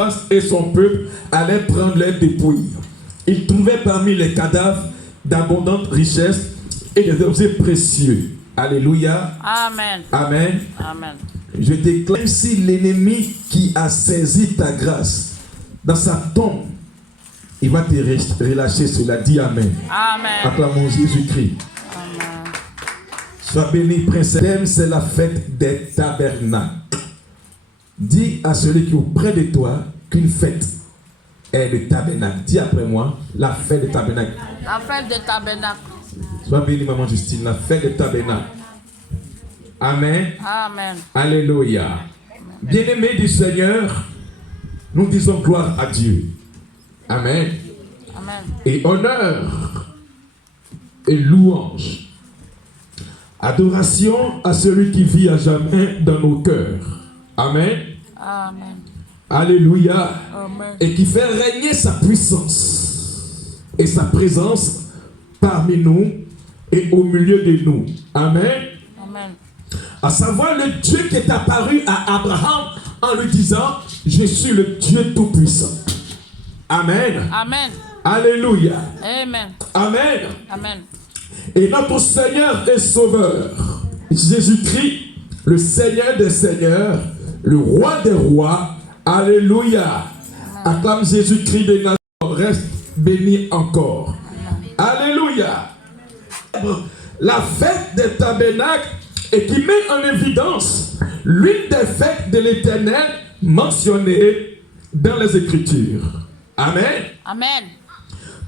face et son peuple allaient prendre les dépouilles. Ils trouvaient parmi les cadavres d'abondantes richesses et des objets précieux. Alléluia. Amen. Amen. Amen. Je déclare, même si l'ennemi qui a saisi ta grâce dans sa tombe, il va te relâcher cela. Dis Amen. Amen. Acclamons Jésus-Christ. Amen. Sois béni, princesse. C'est la fête des tabernacles. Dis à celui qui est auprès de toi qu'une fête est le tabernacle. Dis après moi, la fête des tabernacles. La fête des tabernacles. Sois béni, maman Justine, la fête des tabernacles. Amen. Amen. Alléluia. Bien-aimés du Seigneur, nous disons gloire à Dieu. Amen. Amen. Et honneur et louange. Adoration à celui qui vit à jamais dans nos cœurs. Amen. Amen. Alléluia. Amen. Et qui fait régner sa puissance et sa présence parmi nous et au milieu de nous. Amen. Amen. À savoir le Dieu qui est apparu à Abraham en lui disant, je suis le Dieu tout-puissant. Amen. Amen. Alléluia. Amen. Amen. Amen. Et notre Seigneur et Sauveur, Jésus-Christ, le Seigneur des Seigneurs, le Roi des Rois. Alléluia. Acclame Jésus-Christ de Nazareth. Reste béni encore. Alléluia. La fête des tabernacles et qui met en évidence l'une des fêtes de l'Éternel mentionnées dans les Écritures. Amen. Amen.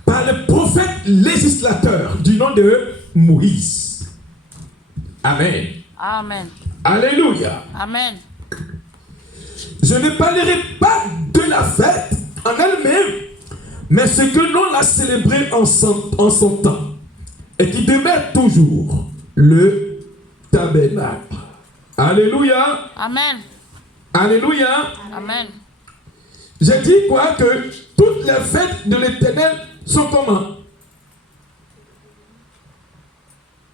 Par le prophète législateur du nom de Moïse. Amen. Amen. Alléluia. Amen. Je ne parlerai pas de la fête en elle-même, mais ce que l'on a célébré en son temps et qui demeure toujours le tabernacle. Alléluia. Amen. Alléluia. Amen. J'ai dit quoi? Que toutes les fêtes de l'Éternel sont comment?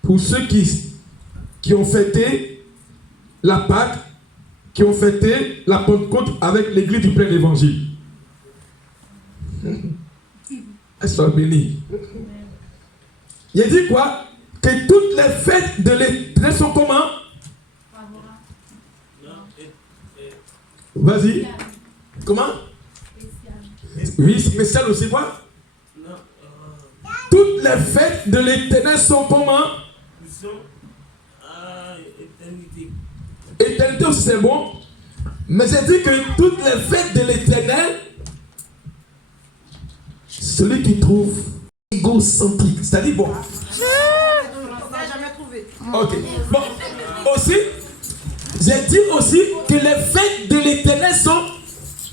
Pour ceux qui ont fêté la Pâque, qui ont fêté la Pentecôte avec l'église du plein évangile. Sois béni. Il a dit quoi? Que toutes les fêtes de l'Éternel sont comment? Vas-y. Comment? Oui, spécial aussi quoi? Toutes les fêtes de l'Éternel sont comment? Éternité aussi c'est bon. Mais j'ai dit que toutes les fêtes de l'Éternel, celui qui trouve égocentrique, c'est-à-dire bon. Ok. Bon. Aussi, j'ai dit aussi que les fêtes de l'Éternel sont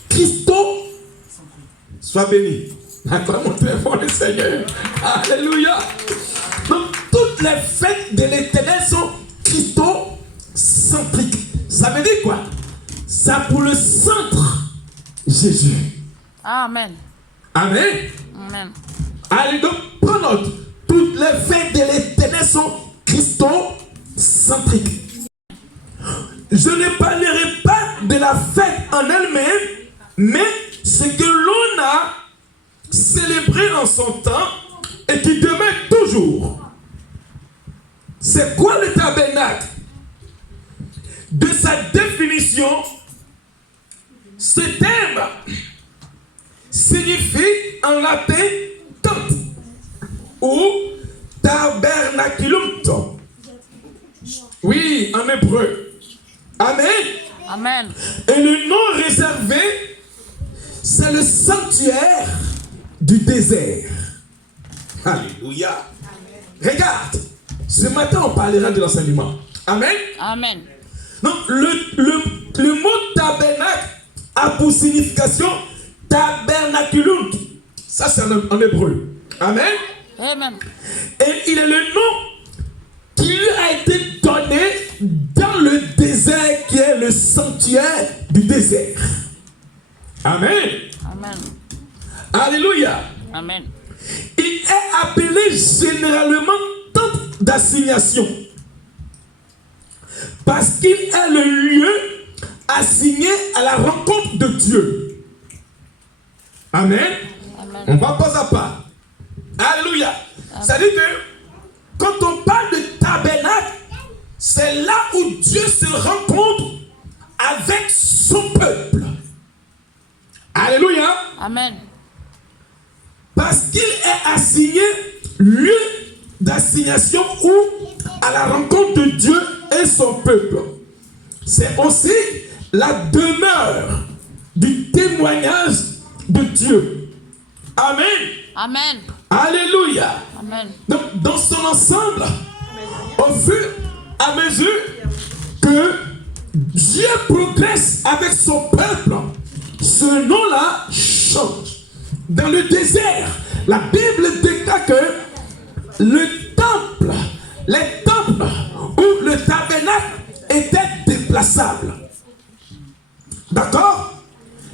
Christo. Sois béni. Acclame mon très fort le Seigneur. Alléluia. Donc, toutes les fêtes de l'Éternel sont christocentriques. Ça veut dire quoi? Ça pour le centre, Jésus. Amen. Amen. Amen. Allez donc, prends note. Toutes les fêtes de l'Éternel sont christocentriques. Je ne parlerai pas de la fête en elle-même, mais ce que l'on a célébré en son temps et qui demeure toujours. C'est quoi le tabernacle? De sa définition, ce terme signifie en latin tente ou tabernaculum. Oui, en hébreu. Amen. Amen. Et le nom réservé, c'est le sanctuaire du désert. Alléluia. Regarde, ce matin on parlera de l'enseignement. Amen. Amen. Donc le mot tabernacle a pour signification tabernaculum. Ça c'est en hébreu. Amen. Amen. Et il est le nom qui lui a été donné dans le désert qui est le sanctuaire du désert. Amen. Amen. Alléluia. Amen. Il est appelé généralement tente d'assignation parce qu'il est le lieu assigné à la rencontre de Dieu. Amen. Amen. On va pas à pas. Alléluia. Ça dit que quand on parle de tabernacle, c'est là où Dieu se rencontre avec son peuple. Alléluia. Amen. Parce qu'il est assigné lieu d'assignation ou à la rencontre de Dieu et son peuple. C'est aussi la demeure du témoignage de Dieu. Amen. Amen. Alléluia. Amen. Donc, dans son ensemble, au fur et à mesure que Dieu progresse avec son peuple, ce nom-là change. Dans le désert, la Bible déclare que le temple, les temples ou le tabernacle étaient déplaçables. D'accord?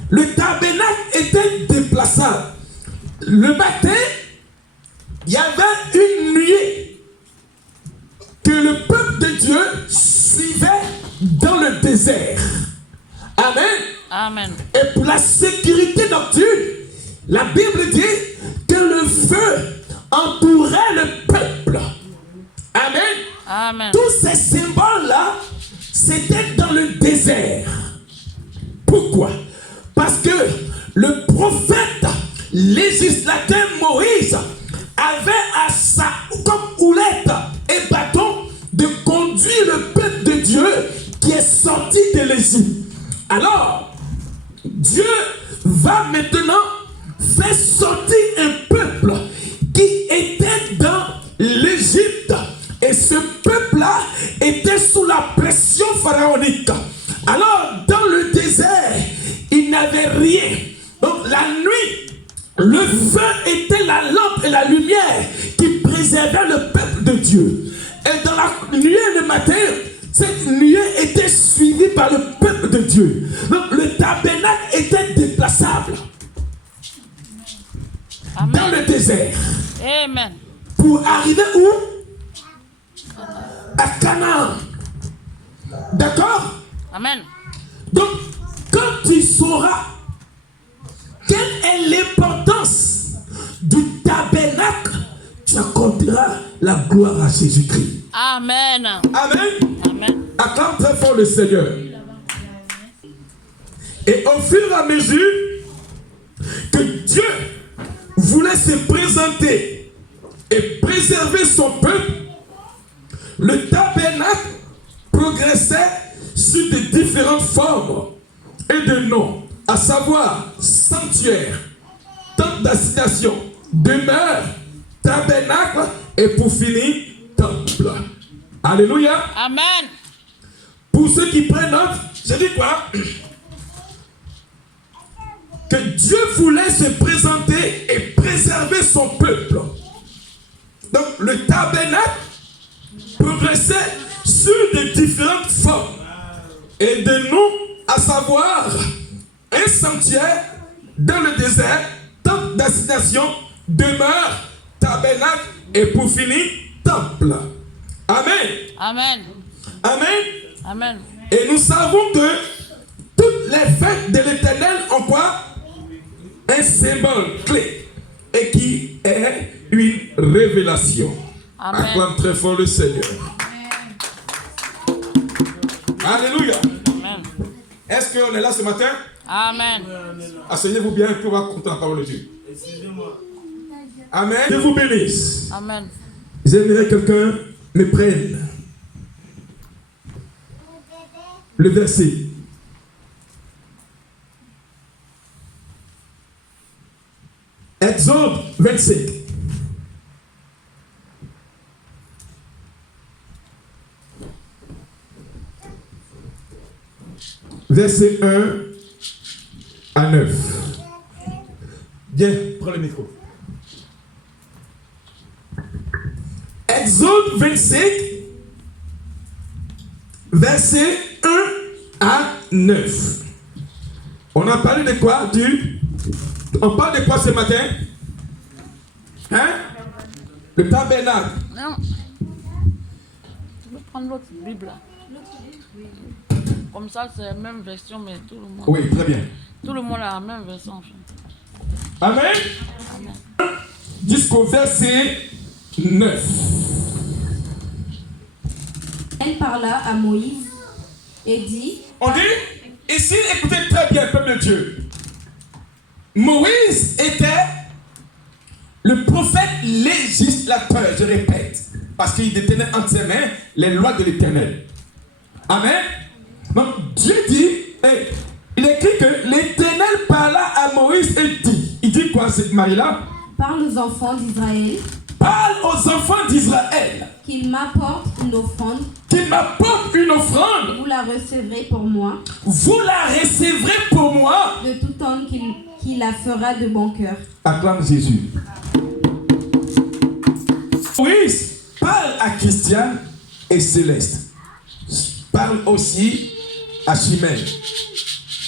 Le tabernacle était déplaçable. Le matin, il y avait une nuée que le peuple de Dieu suivait dans le désert. Amen. Amen. Et pour la sécurité nocturne, la Bible dit que le feu entourait le peuple. Amen. Amen. Tous ces symboles-là, c'était dans le désert. Pourquoi? Parce que le prophète législateur Moïse avait à sa comme houlette et bâton de conduire le peuple de Dieu qui est sorti de l'Égypte. Alors, Dieu va maintenant faire sortir un peuple qui était dans l'Égypte. Et ce peuple-là était sous la pression pharaonique. Alors, dans le désert, il n'avait rien. Donc, la nuit, le feu était la lampe et la lumière qui préservaient le peuple de Dieu. Et dans la nuée le matin, cette nuée était suivie par le peuple de Dieu. Donc, le tabernacle était déplaçable. Amen. Dans le désert. Amen. Pour arriver où? À Canaan. D'accord? Amen. Donc, quand tu sauras quelle est l'importance du tabernacle, tu accorderas la gloire à Jésus-Christ. Amen. Amen. Amen. Acclame très fort le Seigneur. Et au fur et à mesure que Dieu voulait se présenter et préserver son peuple, le tabernacle progressait sur de différentes formes et de noms, à savoir sanctuaire, temple d'assignation, demeure, tabernacle et pour finir, temple. Alléluia. Amen. Pour ceux qui prennent note, je dis quoi? Que Dieu voulait se présenter et préserver son peuple. Donc le tabernacle progressait sur de différentes formes et de noms, à savoir un sanctuaire dans le désert, temple d'assignation, demeure, tabernacle et pour finir, temple. Amen. Amen. Amen. Amen. Et nous savons que toutes les fêtes de l'Éternel ont quoi? Un symbole clé et qui est une révélation. Amen. Acclame très fort le Seigneur. Alléluia. Amen. Est-ce qu'on est là ce matin? Amen. Asseyez-vous bien et puis on va compter la parole de Dieu. Amen. Dieu vous bénisse. Amen. J'aimerais que quelqu'un me prenne le verset. Exode 25. Verset 1 à 9. Bien, prends le micro. Exode 25, verset 1 à 9. On a parlé de quoi? On parle de quoi ce matin? Hein? Le tabernacle. Non. Tu peux prendre l'autre Bible là. Comme ça, c'est la même version, mais tout le monde. Oui, très bien. Tout le monde a la même version. En fait. Amen. Jusqu'au verset 9. Elle parla à Moïse et dit... On dit, ici, écoutez très bien, peuple de Dieu. Moïse était le prophète législateur, je répète, parce qu'il détenait entre ses mains les lois de l'Éternel. Amen. Donc Dieu dit, il écrit que l'Éternel parla à Moïse et dit, il dit quoi cette Marie-là? Parle aux enfants d'Israël. Parle aux enfants d'Israël. Qu'ils m'apportent une offrande. Qu'ils m'apportent une offrande. Vous la recevrez pour moi. Vous la recevrez pour moi. De tout homme qui la fera de bon cœur. Acclame Jésus. Moïse parle à Christian et Céleste. Parle aussi à Chimène.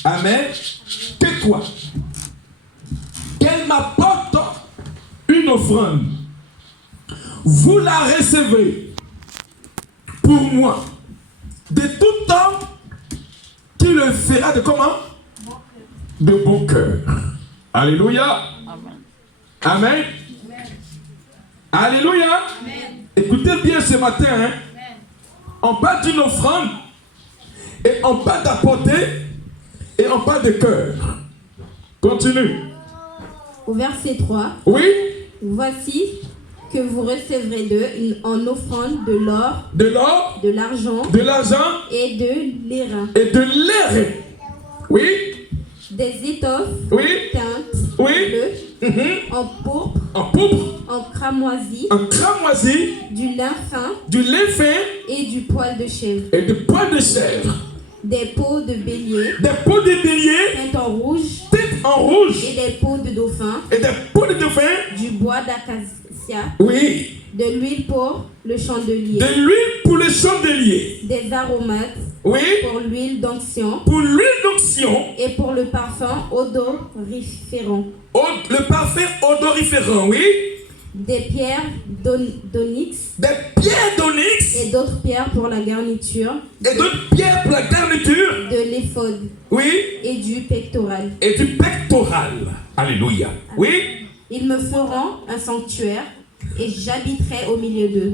Amen. Que quoi? Qu'elle m'apporte une offrande. Vous la recevez pour moi. De tout homme qui le fera de comment? De bon cœur. Alléluia. Amen. Amen. Alléluia. Amen. Écoutez bien ce matin. Hein? On parle d'une offrande. Et on parle d'apporter. Et on parle de cœur. Continue. Au verset 3. Oui. Voici que vous recevrez d'eux en offrande de l'or, De l'or. de l'argent De l'argent. et de l'airain. Et de l'airain. Oui. Des étoffes Oui. teintes Oui. bleues, en pourpre, En pourpre. en cramoisi, En cramoisi. du lin fin Du lait fin. et du poil de chèvre. Et du poil de chèvre. Des peaux de bélier Des peaux de bélier. peintes en rouge Teintes en rouge. et des peaux de dauphin, Et des peaux de dauphin. du bois d'acacia, Oui. de l'huile pour le chandelier, De l'huile pour le chandelier. des aromates Oui. pour l'huile d'onction Pour l'huile d'onction. et pour le parfum odoriférant, Le parfum odoriférant, oui. des pierres d'onyx Des pierres d'onyx. et d'autres pierres pour la garniture Et d'autres pierres pour la garniture. de l'éphod Oui. et du pectoral. Et du pectoral. Alléluia. Oui. Ils me feront un sanctuaire et j'habiterai au milieu d'eux.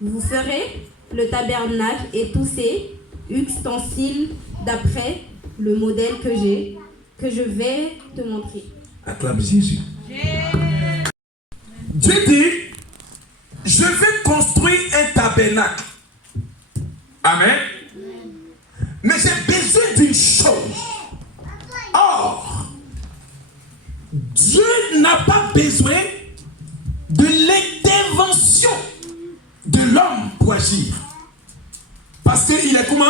Vous ferez le tabernacle et tous ses ustensiles d'après le modèle que je vais te montrer. Acclame Jésus. Dieu dit, je vais construire un tabernacle. Amen. Mais j'ai besoin d'une chose. Or, Dieu n'a pas besoin de l'intervention de l'homme pour agir. Parce qu'il est comment?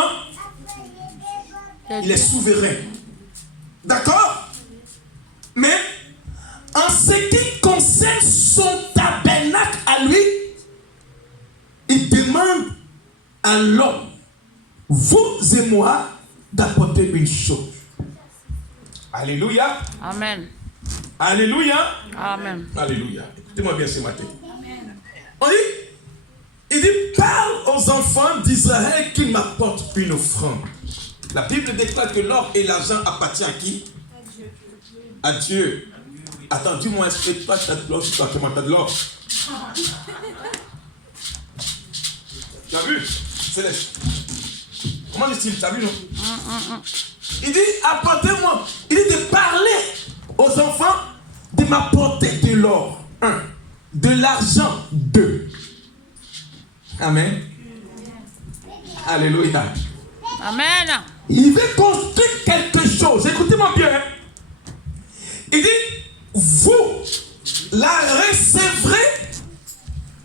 Il est souverain. D'accord? Mais en ce qui concerne son tabernacle à lui, il demande à l'homme, vous et moi, d'apporter une chose. Alléluia. Amen. Alléluia. Amen. Alléluia. Écoutez-moi bien ce matin. On dit, il dit, parle aux enfants d'Israël qu'ils m'apportent une offrande. La Bible déclare que l'or et l'argent appartiennent à qui? À Dieu. Attends, dis-moi, est-ce que toi tu as de l'or? Toi, comment tu as de l'or? Tu as vu? Céleste. Comment dit-il? Tu as vu, non? Il dit, apportez-moi. Il dit de parler aux enfants de m'apporter de l'or. 1. De l'argent. 2. Amen. Alléluia. Amen. Il veut construire quelque chose. Écoutez-moi bien. Il dit, vous la recevrez.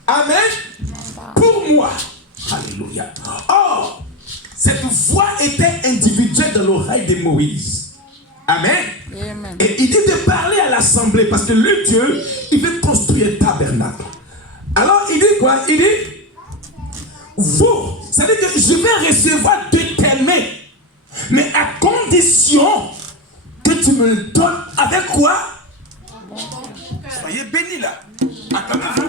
Amen. Pour moi. Alléluia. Or, cette voix était individuelle dans l'oreille de Moïse. Amen. Amen. Et il dit de parler à l'assemblée parce que le Dieu, il veut construire un tabernacle. Alors, il dit quoi? Il dit, vous, ça veut dire que je vais recevoir de tes mains, mais à condition que tu me le donnes avec quoi? Soyez bénis là. Acclamez-vous.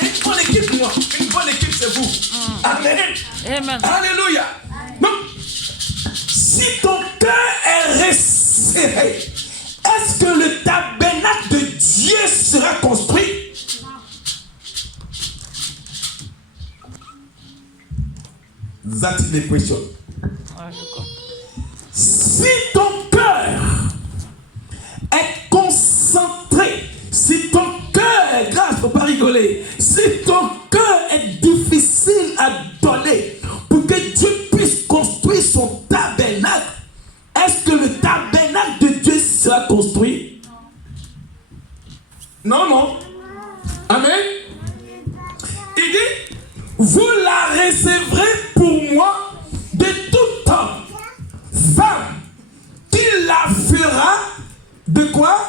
J'ai une bonne équipe, moi. Une bonne équipe, c'est vous. Amen. Amen. Alléluia. Donc, si ton cœur est serré, est-ce que le tabernacle de Dieu sera construit? That's the question. Si ton cœur est concentré, si ton cœur, grâce, faut pas rigoler, si ton cœur est difficile à donner pour que Dieu puisse construire son tabernacle, est-ce que le tabernacle de Dieu sera construit? Non, non. Amen. Il dit, vous la recevrez pour moi de tout temps. Femme, qui la fera de quoi?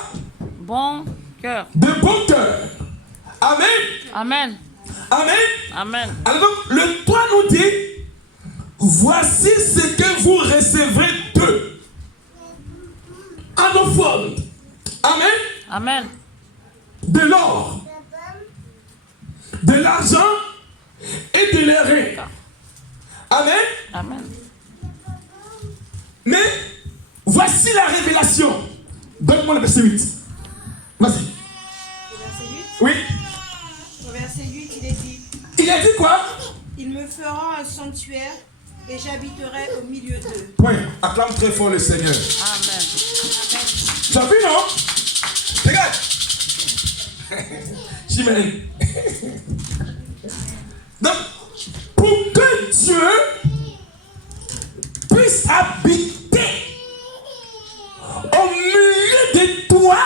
Bon cœur. De bon cœur. Amen. Amen. Amen. Amen. Alors donc, le 3 nous dit, voici ce que vous recevrez d'eux. En offrande. Amen. Amen. De l'or, de l'argent et de l'airain. Amen. Amen. Mais voici la révélation. Donne-moi le verset 8. Vas-y. Le verset 8. Oui. Au verset 8, il est dit, Il a dit quoi? il me fera un sanctuaire et j'habiterai au milieu d'eux. Point. Acclame très fort le Seigneur. Amen. Tu as vu, non? Regarde. J'imagine. Donc, pour que Dieu puisse habiter au milieu de toi,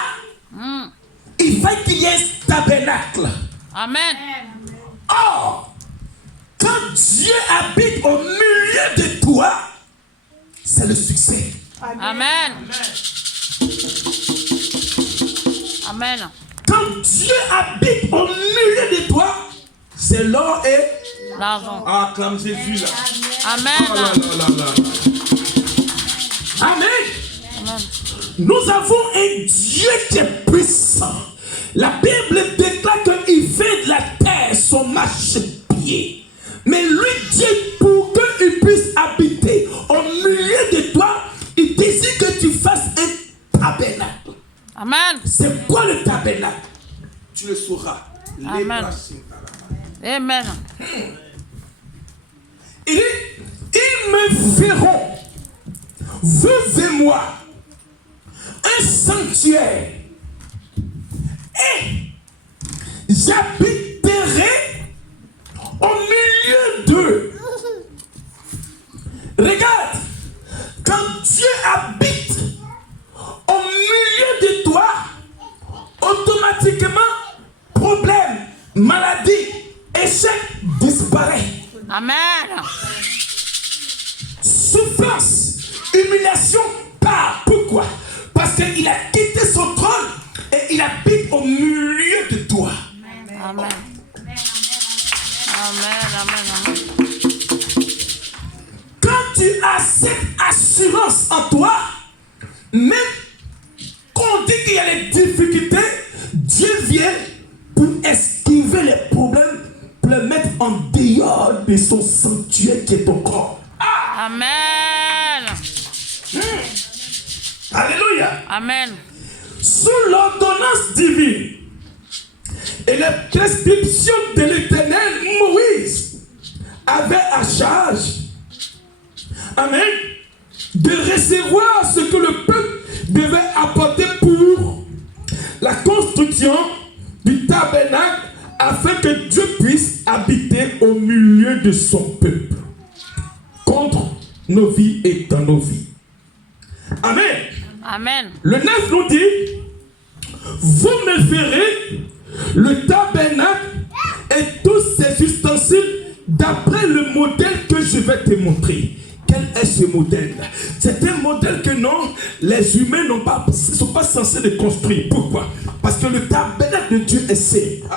il faut qu'il y ait un tabernacle. Amen. Or, quand Dieu habite au milieu de toi, c'est le succès. Amen. Amen. Quand Dieu habite au milieu de toi, c'est l'or et L'argent. ah, acclame Jésus là. Amen. Oh là là là là. Amen. Amen. Nous avons un Dieu qui est puissant. La Bible déclare qu'il fait de la terre son marchepied. Mais lui, Dieu, pour qu'il puisse habiter au milieu de toi, il désire que tu fasses un tabernacle. Amen. C'est quoi le tabernacle? Tu le sauras. Amen. Amen. Il dit, ils me feront, vous et moi, un sanctuaire. Et j'habiterai au milieu d'eux. Regarde, quand Dieu habite au milieu de toi, automatiquement, problème, maladie, échec disparaît. Amen. Souffrance, humiliation part. Pourquoi? Parce qu'il a quitté son trône et il habite au milieu de toi. Amen. Amen. Amen. Quand tu as cette assurance en toi, même quand on dit qu'il y a des difficultés, Dieu vient pour esquiver les problèmes, pour les mettre en dehors de son sanctuaire qui est ton corps. Amen. Alléluia. Amen. Sous l'ordonnance divine et la prescription de l'Éternel, Moïse avait à charge, amen, de recevoir ce que le peuple devait apporter pour la construction du tabernacle afin que Dieu puisse habiter au milieu de son peuple contre nos vies et dans nos vies. Amen. Amen. Le 9 nous dit, vous me ferez le tabernacle et tous ses ustensiles d'après le modèle que je vais te montrer. Quel est ce modèle? C'est un modèle que non, les humains ne sont pas censés le construire. Pourquoi? Parce que le tabernacle de Dieu est saint.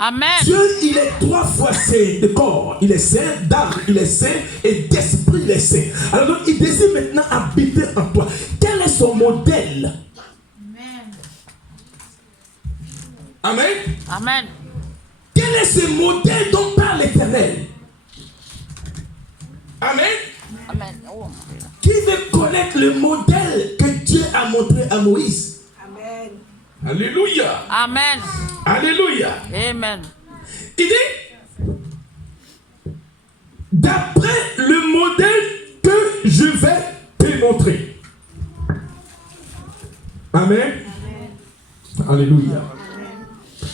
Amen. Dieu, il est 3 fois saint de corps. Il est saint d'âme, il est saint et d'esprit, il est saint. Alors donc, il désire maintenant habiter en toi. Quel est son modèle? Amen. Amen. Quel est ce modèle dont parle l'Éternel? Amen. Amen. Oh. Qui veut connaître le modèle que Dieu à Moïse. Amen. Alléluia. Amen. Alléluia. Amen. Il dit, d'après le modèle que je vais te montrer. Amen. Alléluia.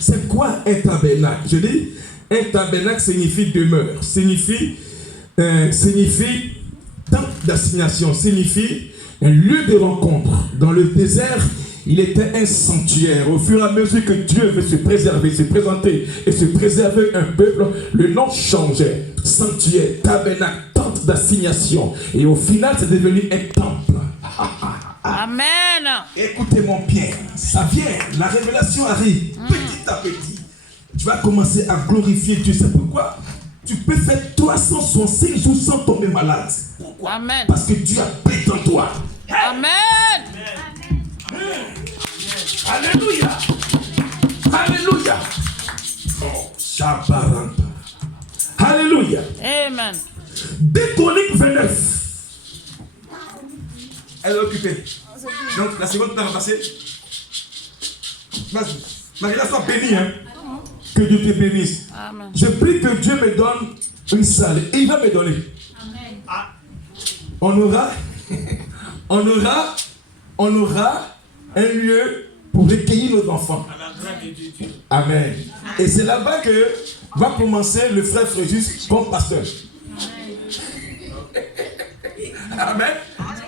C'est quoi un tabernacle? Je dis, un tabernacle signifie demeure, signifie tente d'assignation, signifie un lieu de rencontre. Dans le désert, il était un sanctuaire. Au fur et à mesure que Dieu veut se préserver, se présenter et se préserver un peuple, le nom changeait. Sanctuaire, tabernacle, tente d'assignation. Et au final, c'est devenu un temple. Amen. Écoutez-moi bien, ça vient, la révélation arrive petit à petit. Tu vas commencer à glorifier Dieu. C'est pourquoi tu peux faire 365 jours sans tomber malade. Pourquoi? Amen. Parce que Dieu a pris en toi. Amen. Alléluia. Alléluia. Oh, Shabaranta. Alléluia. Amen. 2 Chroniques 29. Elle est occupée. Donc la seconde va passer. Vas-y. Marie-la soit bénie. Hein? Que Dieu te bénisse. Amen. Je prie que Dieu me donne une salle. Et il va me donner. Amen. On aura un lieu pour recueillir nos enfants. Amen. Et c'est là-bas que va commencer le frère Fréjus comme pasteur. Amen.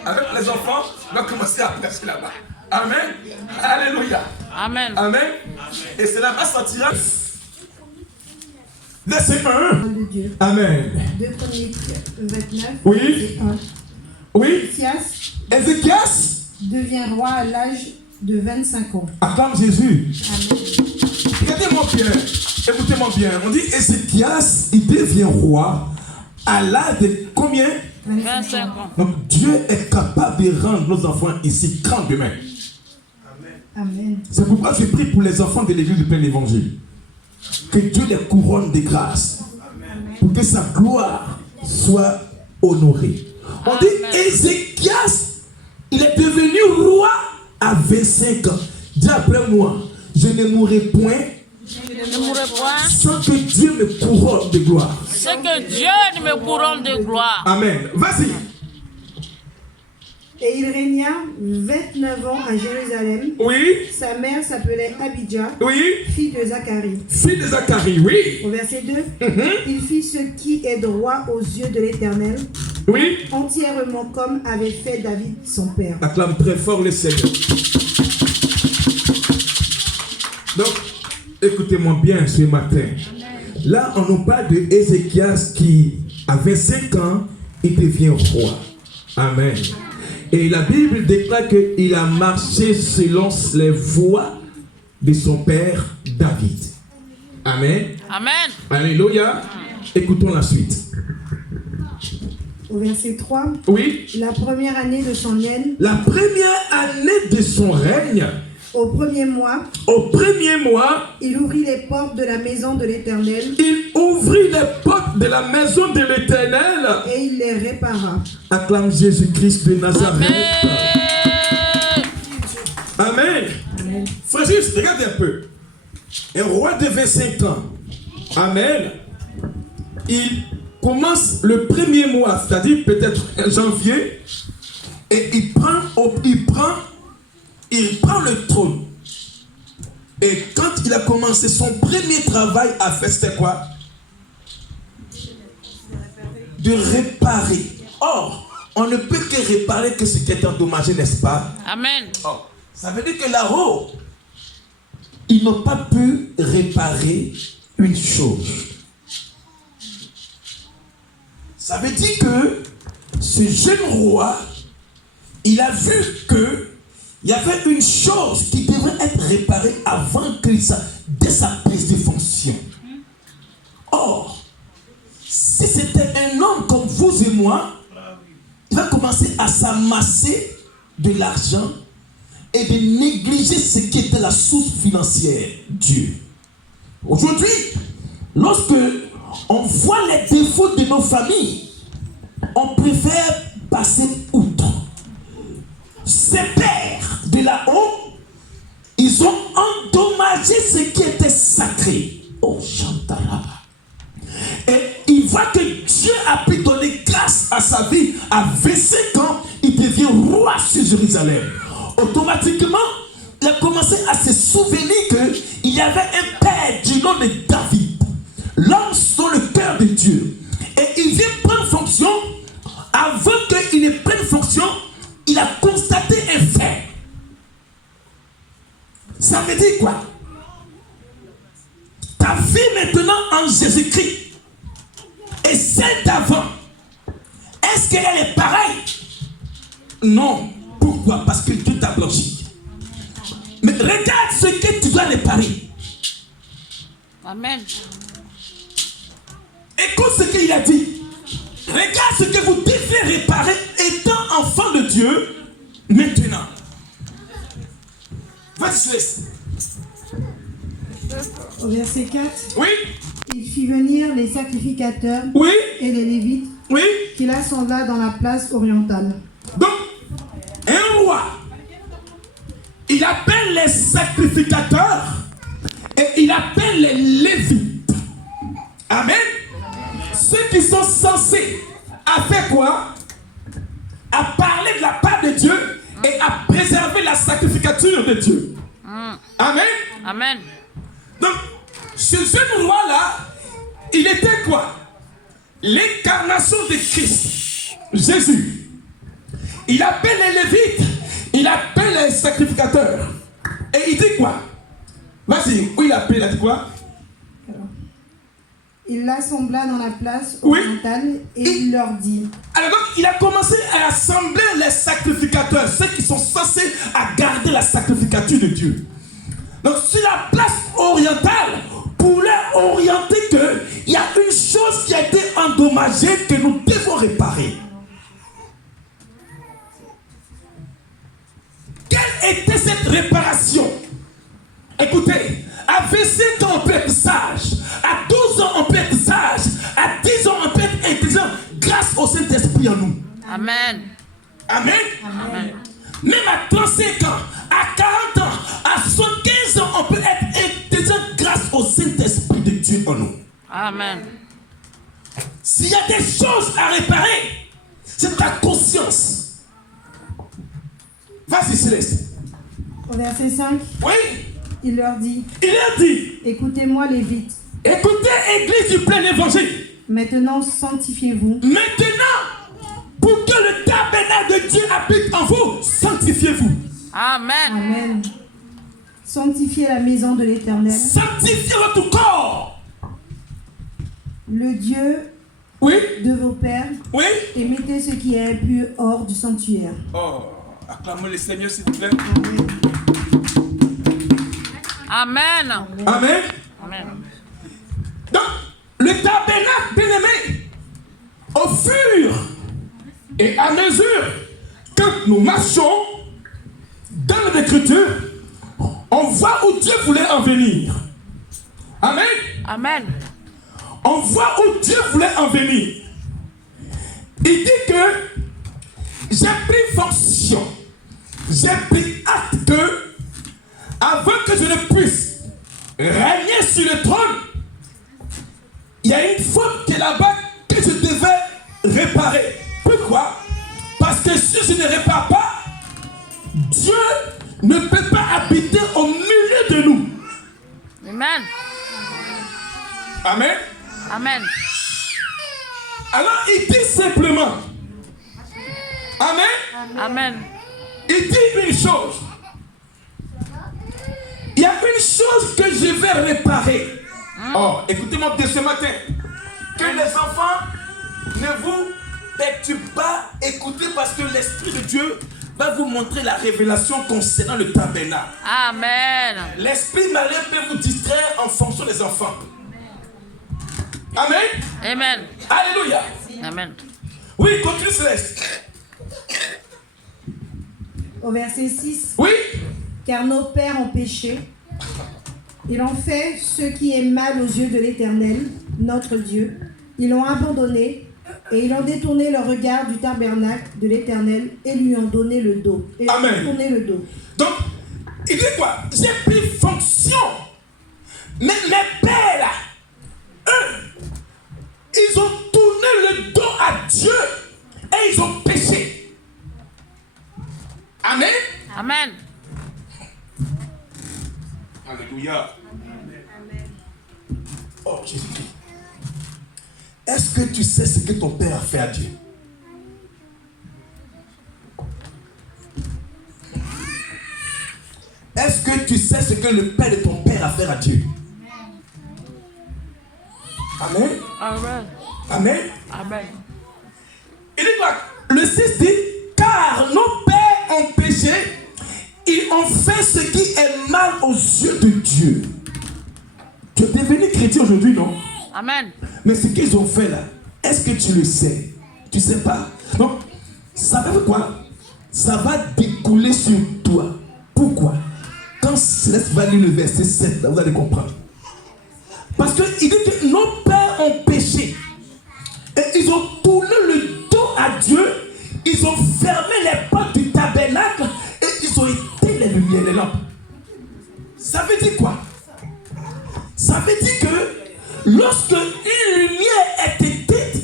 Avec les enfants, on va commencer à prêcher là-bas. Amen. Alléluia. Amen. Amen. Et c'est là-bas sortira. Verset 1. de Dieu. Amen. 2 Chroniques 29. Oui. verset 1. Oui. Ézéchias Ézéchias devient roi à l'âge de 25 ans. acclame Jésus. Amen. Regardez-moi bien. Écoutez-moi bien. On dit Ézéchias, il devient roi à l'âge de combien? 25 ans. Donc Dieu est capable de rendre nos enfants ici grands demain. Amen. C'est pourquoi je prie pour les enfants de l'église du plein évangile. Que Dieu les couronne de grâce. Pour que sa gloire soit honorée. On dit Ézéchias, il est devenu roi à 25 ans. Dis après moi, je ne mourrai point Je ne mourrai point sans que Dieu me couronne de gloire. c'est que Dieu ne me couronne de gloire. Amen. Vas-y. Et il régna 29 ans à Jérusalem. Oui. Sa mère s'appelait Abijah, Oui. fille de Zacharie. Fille de Zacharie. Oui. Au verset 2, il fit ce qui est droit aux yeux de l'Éternel, Oui. entièrement comme avait fait David son père. Acclame très fort le Seigneur. Donc, écoutez-moi bien ce matin. Là, on nous parle de Ézéchias qui, à 25 ans, il devient roi. Amen. Et la Bible déclare qu'il a marché selon les voies de son père David. Amen. Amen. Alléluia. Écoutons la suite. Au verset 3, Oui. la première année de son règne, La première année de son règne, au premier mois, il ouvrit les portes de la maison de l'Éternel ouvrit les portes de la maison de l'Éternel. et il les répara. Acclame Jésus-Christ de Nazareth. Amen. Amen. Frère juste, regardez un peu. Un roi de 25 ans. Amen. Il commence le premier mois, c'est-à-dire peut-être janvier, et il prend le trône. Et quand il a commencé son premier travail à faire, c'était quoi? De réparer. Or, on ne peut que réparer que ce qui est endommagé, n'est-ce pas? Amen. Oh, ça veut dire que là-haut, ils n'ont pas pu réparer une chose. Ça veut dire que ce jeune roi, il a vu que il y avait une chose qui devrait être réparée avant dès sa prise de fonction. Or, si c'était un homme comme vous et moi, il va commencer à s'amasser de l'argent et de négliger ce qui était la source financière, Dieu. Aujourd'hui, lorsque on voit les défauts de nos familles, on préfère passer outre. Ces pères de là-haut, ils ont endommagé ce qui était sacré. Oh, Chantaraba. Et il voit que Dieu a pu donner grâce à sa vie à 25 ans, il devient roi sur Jérusalem. Automatiquement, il a commencé à se souvenir qu'il y avait un père du nom de David, l'homme sur le cœur de Dieu. Et il vient prendre fonction. Avant qu'il ne prenne fonction, il a constaté un fait. Ça veut dire quoi? Ta vie maintenant en Jésus-Christ et celle d'avant, est-ce qu'elle est pareille? Non. Pourquoi? Parce que Dieu t'a blanchi. Mais regarde ce que tu dois réparer. Amen. Écoute ce qu'il a dit. Regarde ce que vous devez réparer étant enfant de Dieu maintenant. Vas-y, Céleste. Au verset 4, Oui, il fit venir les sacrificateurs oui, et les Lévites oui. qu'il assembla dans la place orientale. Donc, un roi, il appelle les sacrificateurs et il appelle les Lévites. Amen. Ceux qui sont censés à faire quoi? À parler de la part de Dieu et à préserver la sacrificature de Dieu. Amen. Amen. Donc, ce jeune roi-là, il était quoi? L'incarnation de Christ, Jésus. Il appelle les Lévites, il appelle les sacrificateurs. Et il dit quoi? Vas-y, où il appelle, il a dit quoi? Il l'assembla dans la place Oui. orientale et il leur dit. Alors donc, il a commencé à assembler les sacrificateurs, ceux qui sont censés à garder la sacrificature de Dieu. Donc, sur la place orientale, pour leur orienter qu'il y a une chose qui a été endommagée que nous devons réparer. Quelle était cette réparation? Écoutez, à 25 ans on peut être sage, à 12 ans on peut être sage, à 10 ans on peut être intelligent grâce au Saint-Esprit en nous. Amen. Amen. Amen. Même à 35 ans, à 40 ans, à 75 ans, on peut être intelligent grâce au Saint-Esprit de Dieu en nous. Amen. S'il y a des choses à réparer, c'est ta conscience. Vas-y, Céleste. Au verset 5, Oui, il leur dit. il a dit, Écoutez-moi Lévites. écoutez, Église du plein évangile. Maintenant sanctifiez-vous. Maintenant, pour que le tabernacle de Dieu habite en vous, sanctifiez-vous. Amen. Amen. Sanctifiez la maison de l'Éternel, Sanctifiez votre corps. le Dieu Oui, de vos pères, oui. et mettez ce qui est impur hors du sanctuaire. Oh, acclamez le Seigneur, s'il vous plaît. Amen. Amen. Amen. Donc, le tabernacle, bien-aimé, au fur et à mesure que nous marchons dans l'Écriture, on voit où Dieu voulait en venir. Amen. Amen. On voit où Dieu voulait en venir. Il dit que j'ai pris fonction, j'ai pris acte que, avant que je ne puisse régner sur le trône, il y a une faute qui est là-bas que je devais réparer. Pourquoi? Parce que si je ne répare pas, Dieu ne peut pas habiter au milieu de nous. Amen. Amen. Amen. Alors il dit simplement, Amen. Amen. Il dit une chose. Il y a une chose que je vais réparer. Oh, écoutez-moi bien ce matin. Que les enfants ne vous perturbent pas. Écoutez, parce que l'Esprit de Dieu va vous montrer la révélation concernant le tabernacle. Amen. L'Esprit malin peut vous distraire en fonction des enfants. Amen. Amen. Alléluia. Amen. Oui, continue, Céleste. Au verset 6, Oui. car nos pères ont péché, ils ont fait ce qui est mal aux yeux de l'Éternel, notre Dieu. Ils l'ont abandonné Et ils ont détourné le regard du tabernacle de l'Éternel et lui ont donné le dos. Et Amen. lui ont tourné le dos. Donc, il dit quoi? J'ai pris fonction. Mais mes pères, là, eux, ils ont tourné le dos à Dieu et ils ont péché. Amen. Amen. Alléluia. Oh, Jésus-Christ. Est-ce que tu sais ce que ton père a fait à Dieu? Est-ce que tu sais ce que le père de ton père a fait à Dieu? Amen. Amen. Amen. Amen. Il dit quoi? Le 6 dit, car nos pères ont péché, ils ont fait ce qui est mal aux yeux de Dieu. Tu es devenu chrétien aujourd'hui, non? Amen. Mais ce qu'ils ont fait là, est-ce que tu le sais? Tu ne sais pas? Donc, ça veut quoi? Ça va découler sur toi. Pourquoi? Quand Céleste va lire le verset 7, là, vous allez comprendre. Parce qu'il dit que nos pères ont péché. Et ils ont tourné le dos à Dieu. Ils ont fermé les portes du tabernacle. Et ils ont éteint les lumières, les lampes. Ça veut dire quoi? Ça veut dire que lorsque une lumière est éteinte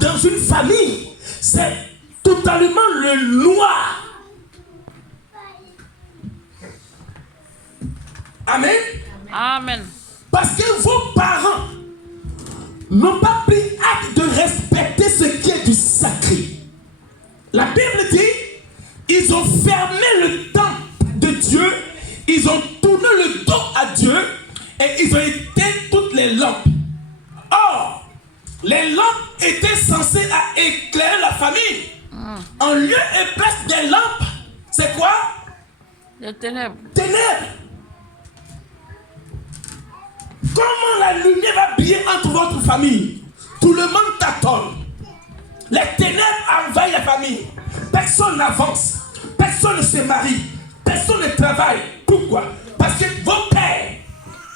dans une famille, c'est totalement le noir. Amen. Amen. Parce que vos parents n'ont pas pris acte de respecter ce qui est du sacré. La Bible dit, ils ont fermé le temple de Dieu, ils ont tourné le dos à Dieu et ils ont éteint toutes les lampes. Or, les lampes étaient censées éclairer la famille. En lieu et place des lampes, c'est quoi? Les ténèbres. Ténèbres. Comment la lumière va briller entre votre famille? Tout le monde t'attend. Les ténèbres envahissent la famille. Personne n'avance. Personne ne se marie. Personne ne travaille. Pourquoi? Parce que vos pères,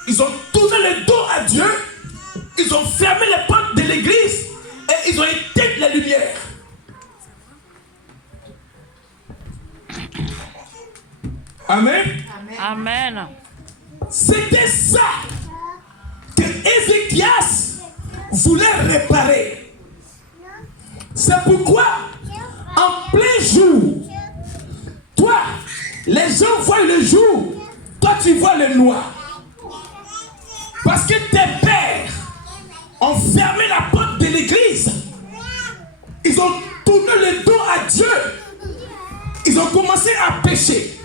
ils ont tourné le dos à Dieu. Ils ont fermé les portes de l'église. Et ils ont éteint les lumières. Amen. Amen. C'était ça que Ézéchias voulait réparer. C'est pourquoi, en plein jour, toi, les gens voient le jour, toi tu vois le noir. Parce que tes pères ont fermé la porte de l'église. Ils ont tourné le dos à Dieu. Ils ont commencé à pécher.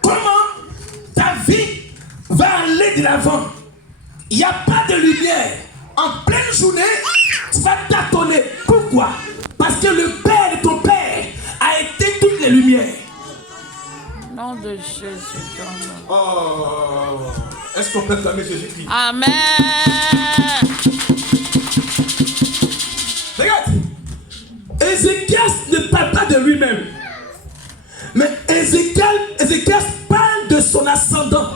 Comment ta vie va aller de l'avant? Il n'y a pas de lumière. En pleine journée, tu vas tâtonner. Pourquoi? Parce que le père de ton père a éteint toutes les lumières. Nom de Jésus. Oh, est-ce qu'on peut acclamer Jésus-Christ? Amen. Regarde, Ézéchias ne parle pas de lui-même. Mais Ézéchias parle de son ascendant.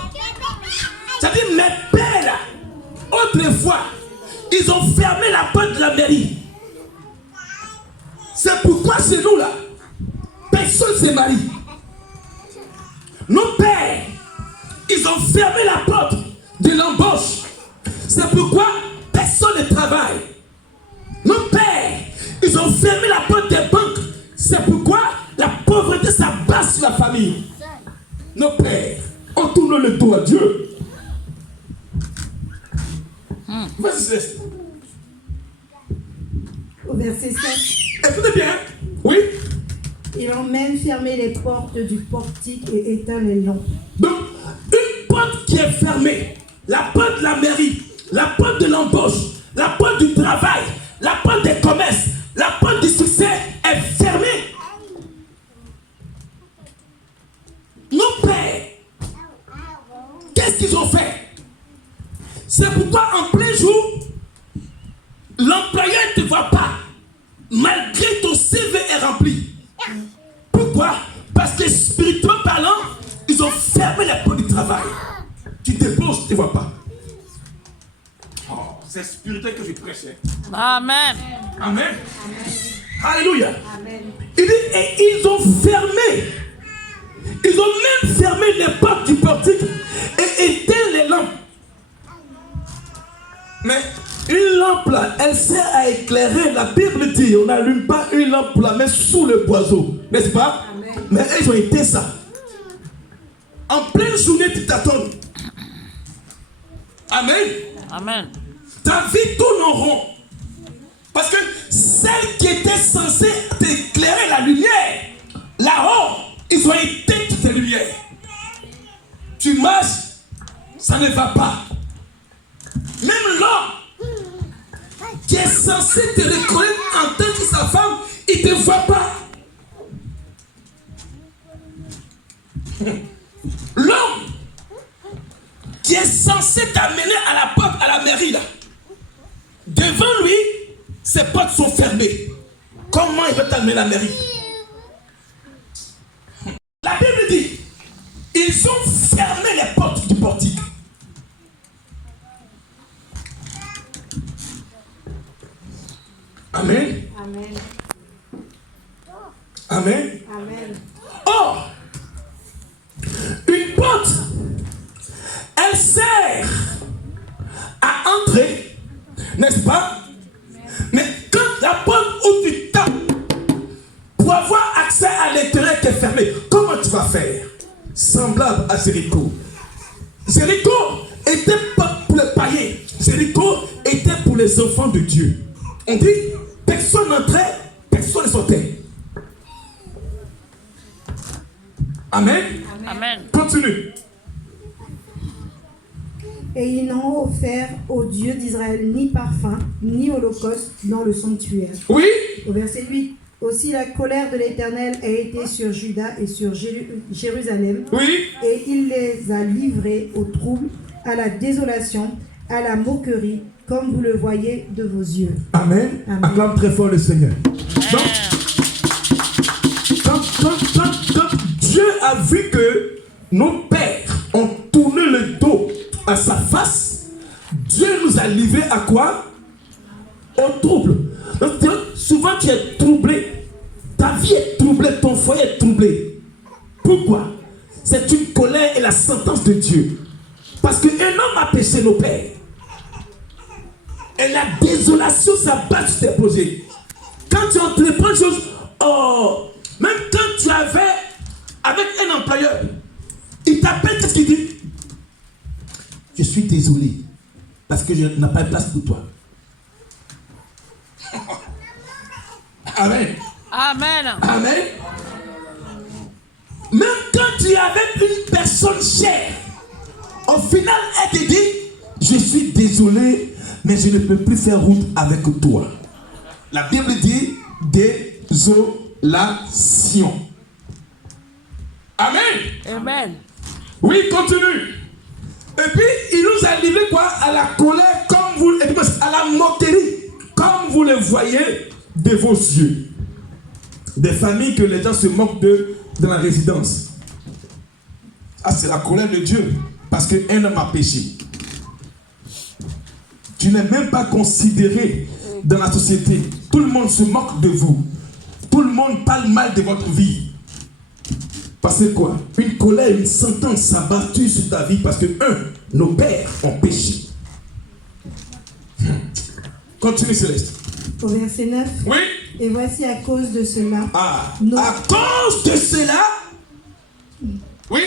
C'est-à-dire mes pères, autrefois, ils ont fermé la porte de la mairie. C'est pourquoi chez nous là, personne ne se marie. Nos pères, ils ont fermé la porte de l'embauche. C'est pourquoi personne ne travaille. Nos pères, ils ont fermé la porte des banques. C'est pourquoi la pauvreté s'abat sur la famille. Nos pères ont tourné le dos à Dieu. Vas-y, Céleste. Au verset 7, Écoutez bien. Oui. ils ont même fermé les portes du portique et éteint les lampes. Donc, une porte qui est fermée, la porte de la mairie, la porte de l'embauche, la porte du travail, la porte des commerces, la porte du succès est fermée. Nos pères, qu'est-ce qu'ils ont fait? C'est pourquoi en plein jour, l'employeur ne te voit pas, malgré ton CV est rempli. Pourquoi? Parce que spirituellement parlant, ils ont fermé les portes du travail. Tu te poses, tu ne te vois pas. Oh, C'est spirituel que je prêche. Amen. Amen. Alléluia. Il dit, et ils ont fermé. Ils ont même fermé les portes du portique et éteint les lampes. Mais une lampe là, elle sert à éclairer. La Bible dit, on n'allume pas une lampe pour la mettre sous le boiseau. N'est-ce pas? Amen. Mais ils ont éteint ça. En pleine journée, tu t'attends. Amen. Amen. Ta vie tourne en rond. Parce que celle qui était censée t'éclairer la lumière, là-haut, ils ont éteint toutes ces lumières. Tu marches, ça ne va pas. Même l'homme qui est censé te reconnaître en tant que sa femme, il ne te voit pas. L'homme qui est censé t'amener à la porte, à la mairie là, devant lui, ses portes sont fermées. Comment il veut t'amener à la mairie? La Bible dit, ils ont fermé les portes du portique. Amen. Amen. Amen. Amen. Or, une porte, elle sert à entrer, n'est-ce pas? Mais quand la porte où tu tapes pour avoir accès à l'intérieur qui est fermé, comment tu vas faire? Semblable à Jéricho. Jéricho était pas pour les païens. Jéricho était pour les enfants de Dieu. On dit, personne n'entrait, personne ne sortait. Amen. Amen. Continue. Et ils n'ont offert au Dieu d'Israël ni parfum, ni holocauste dans le sanctuaire. Oui. Au verset 8. Aussi la colère de l'Éternel a été sur Juda et sur Jérusalem. Oui. Et il les a livrés au trouble, à la désolation, à la moquerie, comme vous le voyez de vos yeux. Amen. Amen. Acclame très fort le Seigneur. Donc, quand Dieu a vu que nos pères ont tourné le dos à sa face, Dieu nous a livrés à quoi? Au trouble. Donc, souvent tu es troublé. Ta vie est troublée, ton foyer est troublé. Pourquoi? C'est une colère et la sentence de Dieu. Parce qu'un homme a péché nos pères. Et la désolation s'abat sur tes projets. Quand tu entreprends une chose, oh, même quand tu avais avec un employeur, il t'appelle, qu'est-ce qu'il dit? Je suis désolé parce que je n'ai pas de place pour toi. Amen. Amen. Amen. Même quand tu es avec une personne chère, au final, elle te dit, je suis désolé, mais je ne peux plus faire route avec toi. La Bible dit désolation. Amen. Amen. Oui, continue. Et puis, il nous a livré quoi? À la colère, comme vous, à la moquerie, comme vous le voyez de vos yeux. Des familles que les gens se moquent de dans la résidence. Ah, c'est la colère de Dieu. Parce qu'un homme a péché. Tu n'es même pas considéré dans la société. Tout le monde se moque de vous. Tout le monde parle mal de votre vie. Parce que quoi? Une colère, une sentence s'abattu sur ta vie parce que, nos pères ont péché. Continue, Céleste. Au verset 9. Oui. Et voici à cause de cela. À cause de cela. Oui.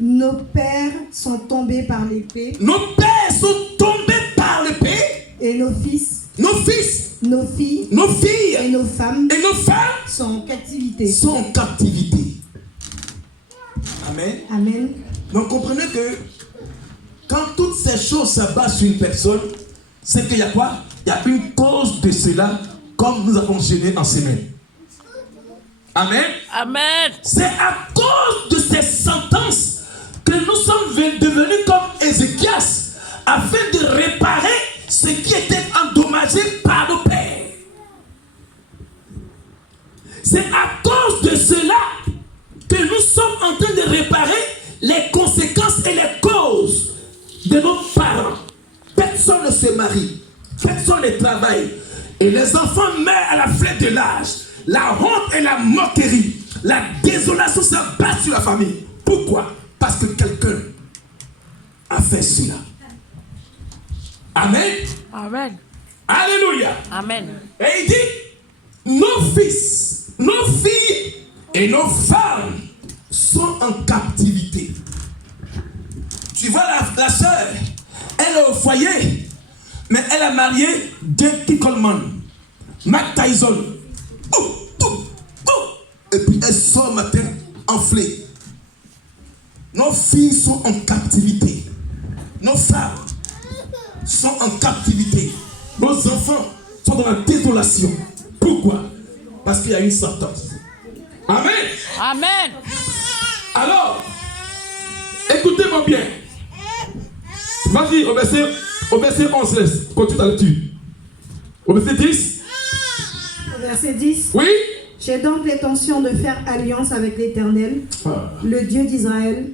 Nos pères sont tombés par l'épée. Nos pères sont tombés par l'épée. Et nos fils. Nos fils. Nos filles. Nos filles. Et nos femmes. Et nos femmes. Sont en captivité. Sont en captivité. Amen. Amen. Donc comprenez que quand toutes ces choses s'abattent sur une personne, c'est qu'il y a quoi? Il y a une cause de cela, comme nous avons gêné en semaine. Amen. Amen. C'est à cause de ces sentences que nous sommes devenus comme Ézéchias, afin de réparer ce qui était endommagé par nos pères. C'est à cause de cela que nous sommes en train de réparer les conséquences et les causes de nos parents. Personne ne se marie. quels sont les travails? Et les enfants meurent à la flèche de l'âge. La honte et la moquerie, la désolation s'abat sur la famille. Pourquoi? Parce que quelqu'un a fait cela. Amen. Amen. Alléluia. Amen. Et il dit, nos fils, nos filles et nos femmes sont en captivité. Tu vois la sœur, elle est au foyer, mais elle a marié Jackie Coleman, Mike Tyson. Et puis elle sort matin enflée. Nos filles sont en captivité. Nos femmes sont en captivité. Nos enfants sont dans la désolation. Pourquoi? Parce qu'il y a une sentence. Amen. Amen. Alors, écoutez-moi bien. Vas-y, au verset 11, laisse. Continue ta lecture. Au verset 10. Au verset 10. Oui. J'ai donc l'intention de faire alliance avec l'Éternel, le Dieu d'Israël,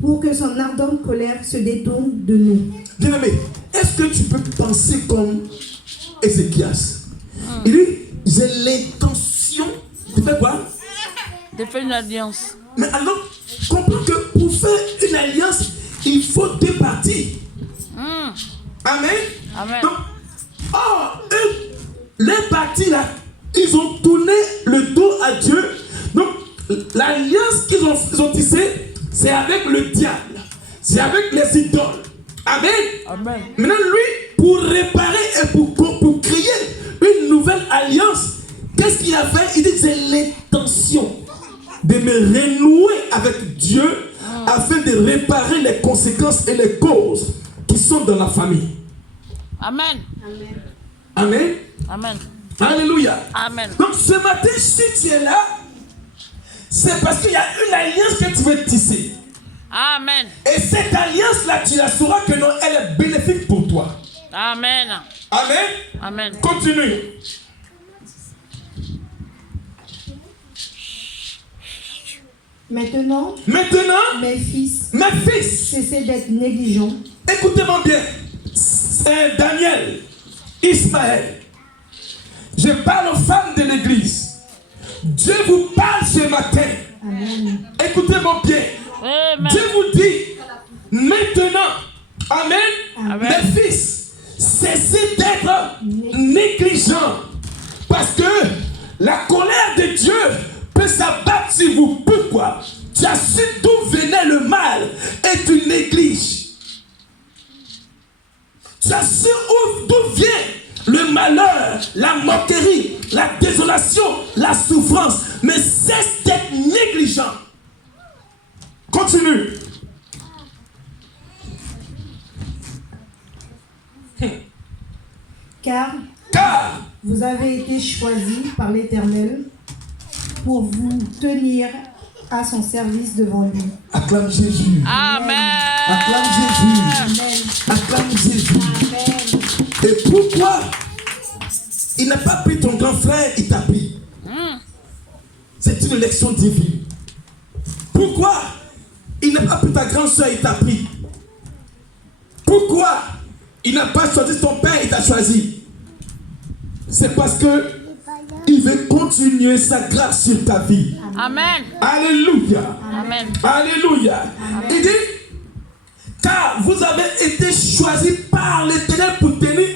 pour que son ardente colère se détourne de nous. Bien-aimé, est-ce que tu peux penser comme Ézéchias? Il dit, j'ai l'intention de faire quoi? De faire une alliance. Mais alors, comprends que pour faire une alliance, il faut deux parties. Amen. Amen. Donc, eux, les parties là, ils ont tourné le dos à Dieu. Donc, l'alliance qu'ils ont tissée, c'est avec le diable. C'est avec les idoles. Amen. Amen. Maintenant, lui, pour réparer et pour créer une nouvelle alliance, qu'est-ce qu'il a fait? Il dit, j'ai l'intention de me renouer avec Dieu afin de réparer les conséquences et les causes qui sont dans la famille. Amen. Amen. Amen. Alléluia. Amen. Donc ce matin, si tu es là, c'est parce qu'il y a une alliance que tu veux tisser. Amen. Et cette alliance-là, tu la sauras que non, elle est bénéfique pour toi. Amen. Amen. Amen. Continue. Maintenant, mes fils, cessez d'être négligents. Écoutez-moi bien. C'est Daniel, Ismaël. Je parle aux femmes de l'église. Dieu vous parle ce matin. Amen. Écoutez-moi bien. Amen. Dieu vous dit maintenant, amen, Amen. mes fils, cessez d'être négligents. Parce que la colère de Dieu peut s'abattre sur vous. Pourquoi? Tu as su d'où venait le mal et tu négliges. Tu as su d'où vient le malheur, la moquerie, la désolation, la souffrance. Mais cesse d'être négligent. Continue. Car vous avez été choisis par l'Éternel pour vous tenir à son service devant lui. Acclame Jésus. Amen. Acclame Jésus. Amen. Acclame Jésus. Amen. Et pourquoi il n'a pas pris ton grand frère, il t'a pris? C'est une élection divine. Pourquoi il n'a pas pris ta grande soeur, il t'a pris? Pourquoi il n'a pas choisi ton père, il t'a choisi? C'est parce que il veut continuer sa grâce sur ta vie. Amen. Alléluia. Amen. Alléluia. Il dit, car vous avez été choisis par l'Éternel pour tenir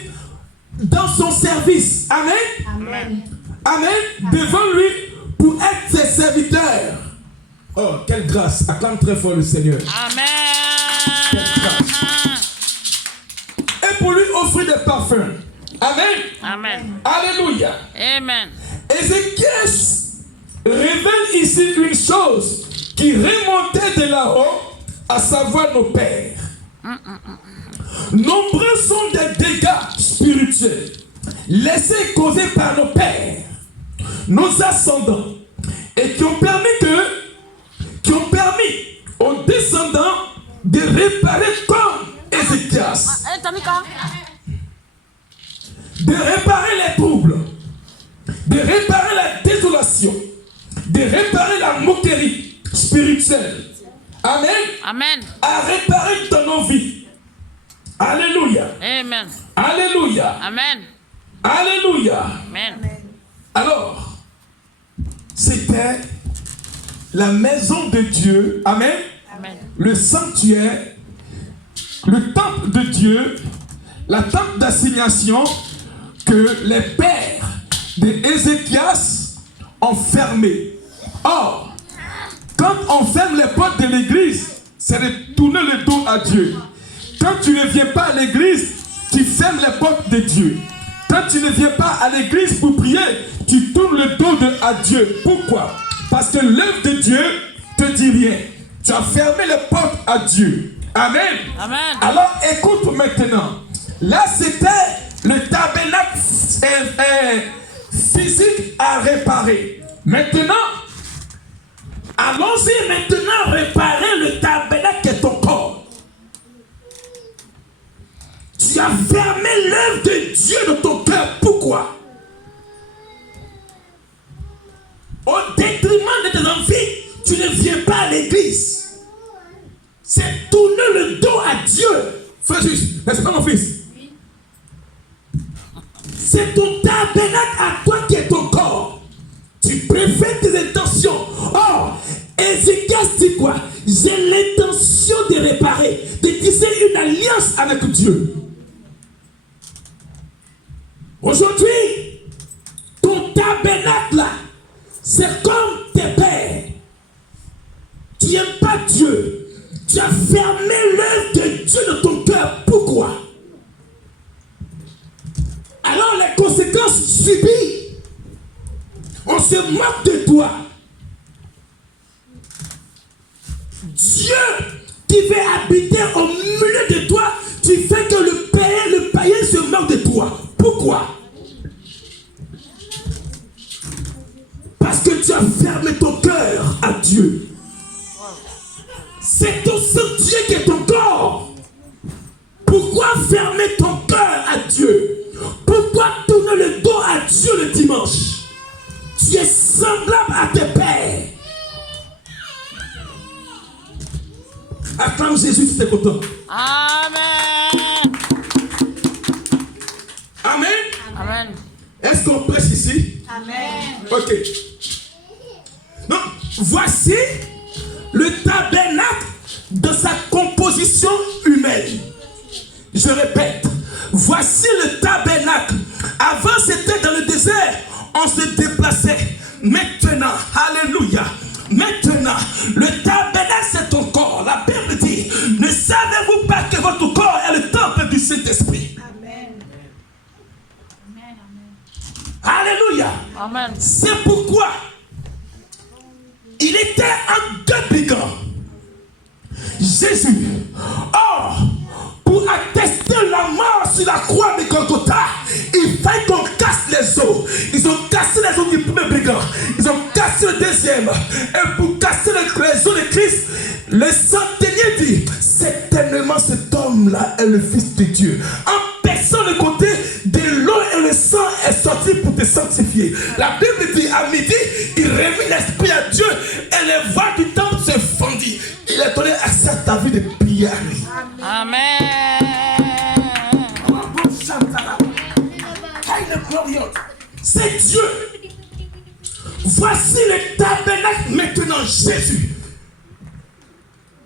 dans son service. Amen. Amen. Amen. Devant lui pour être ses serviteurs. Oh, quelle grâce. Acclame très fort le Seigneur. Amen. Et pour lui offrir des parfums. Amen. Amen. Alléluia. Amen. Ézéchias révèle ici une chose qui remontait de là-haut, à savoir nos pères. Nombreux sont des dégâts spirituels laissés causer par nos pères, nos ascendants, et qui ont permis aux descendants de réparer comme Ézéchias, de réparer les troubles, de réparer la désolation, de réparer la moquerie spirituelle. Amen. Amen. À réparer dans nos vies. Alléluia. Amen. Alléluia. Amen. Alléluia. Amen. Alors, c'était la maison de Dieu. Amen. Amen. Le sanctuaire, le temple de Dieu, la tente d'assignation que les pères d'Ézéchias ont fermé. Or, quand on ferme les portes de l'église, c'est de tourner le dos à Dieu. Quand tu ne viens pas à l'église, tu fermes les portes de Dieu. Quand tu ne viens pas à l'église pour prier, tu tournes le dos à Dieu. Pourquoi? Parce que l'œuvre de Dieu te dit rien. Tu as fermé les portes à Dieu. Amen. Amen. Alors écoute maintenant. Là c'était le tabernacle physique à réparer. Maintenant, allons-y maintenant réparer le tabernacle qui est ton corps. Tu as fermé l'œuvre de Dieu dans ton cœur. Pourquoi? Au détriment de tes envies, tu ne viens pas à l'église. C'est tourner le dos à Dieu. Fais juste, n'est-ce pas mon fils? C'est ton tabernacle à toi qui est ton corps. Tu préfères tes intentions. Or, Ézéchias dit quoi? J'ai l'intention de réparer, de tisser une alliance avec Dieu. Aujourd'hui, ton tabernacle là, c'est comme tes pères. Tu n'aimes pas Dieu. Tu as fermé l'œuvre de Dieu dans ton cœur. Pourquoi? Alors les conséquences subies. On se moque de toi. Dieu qui veut habiter au milieu de toi, tu fais que le païen se moque de toi. Pourquoi? Parce que tu as fermé ton cœur à Dieu. C'est ton sanctuaire qui est ton corps. Pourquoi fermer ton cœur à Dieu? Pourquoi tourner le dos à Dieu le dimanche? Tu es semblable à tes pères. Acclame Jésus, tu es content. Amen. Amen. Amen. Est-ce qu'on prêche ici? Amen. Ok. Donc, voici le tabernacle de sa composition humaine. Je répète, voici le tabernacle. Avant, c'était dans le désert, on se déplaçait. Maintenant, alléluia. Maintenant, le tabernacle, c'est ton corps. La Bible dit, ne savez-vous pas que votre corps est le temple du Saint-Esprit? Amen. Alléluia. Amen. C'est pourquoi il était un deux brigands. Jésus. Or, pour attester la mort sur la croix de Golgotha, il fallait qu'on casse les os. Ils ont cassé les os du premier brigand. Ils ont cassé le deuxième. Et pour casser les os de Christ, le centenier dit, certainement cet homme-là est le Fils de Dieu. En perçant le côté de l'eau et le sang est sorti pour te sanctifier. La Bible dit, à midi, il remit l'esprit à Dieu et les voiles du temple se fondit. Il a donné accès à ta vie de prière. Amen. C'est Dieu. Voici le tabernacle maintenant, Jésus.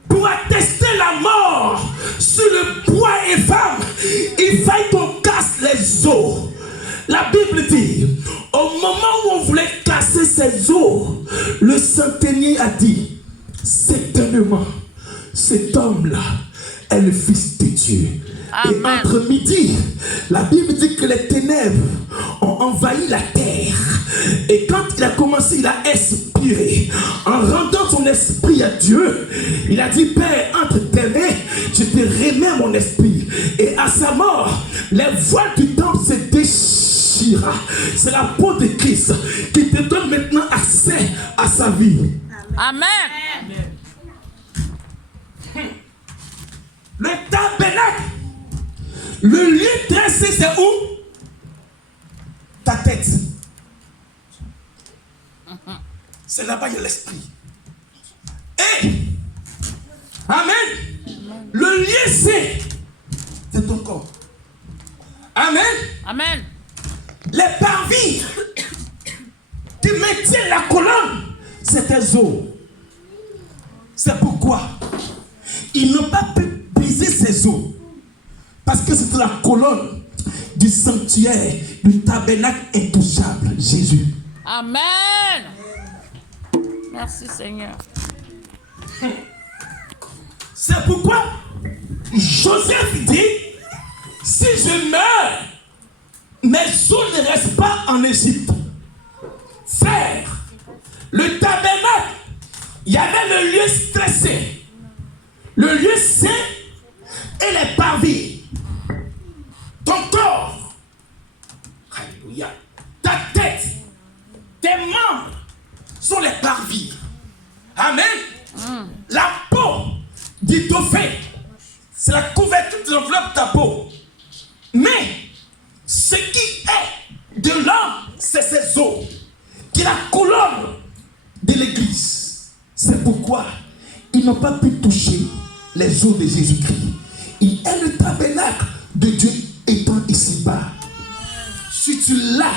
Pour attester la mort sur le bois et femme, il fallait qu'on casse les os. La Bible dit, au moment où on voulait casser ces os, le centenier a dit, certainement, cet homme-là est le Fils de Dieu. Amen. Et entre midi, la Bible dit que les ténèbres ont envahi la terre. Et quand il a commencé, il a expiré. En rendant son esprit à Dieu, il a dit, Père, entre tes mains, je te remets mon esprit. Et à sa mort, les voiles du temple se déchira. C'est la peau de Christ qui te donne maintenant accès à sa vie. Amen. Le tabernacle, le lieu dressé, c'est où? Ta tête. C'est là-bas il y a l'esprit. Et, amen, le lieu c'est ton corps. Amen. Amen. Les parvis qui maintiennent la colonne, c'est tes os. C'est pourquoi ils n'ont pas pu briser ces os. Parce que c'est la colonne du sanctuaire, du tabernacle intouchable, Jésus. Amen. Merci Seigneur. C'est pourquoi Joseph dit, si je meurs, mes os ne restent pas en Égypte. Frère, le tabernacle, il y avait le lieu stressé, le lieu saint et les parvis. Ton corps, alléluia, ta tête, tes membres sont les parvis. Amen. La peau du dauphin, c'est la couverture qui enveloppe ta peau. Mais ce qui est de l'homme, c'est ses os, qui est la colonne de l'église. C'est pourquoi ils n'ont pas pu toucher les os de Jésus-Christ. Il est le tabernacle de Dieu étant ici-bas. Si tu l'as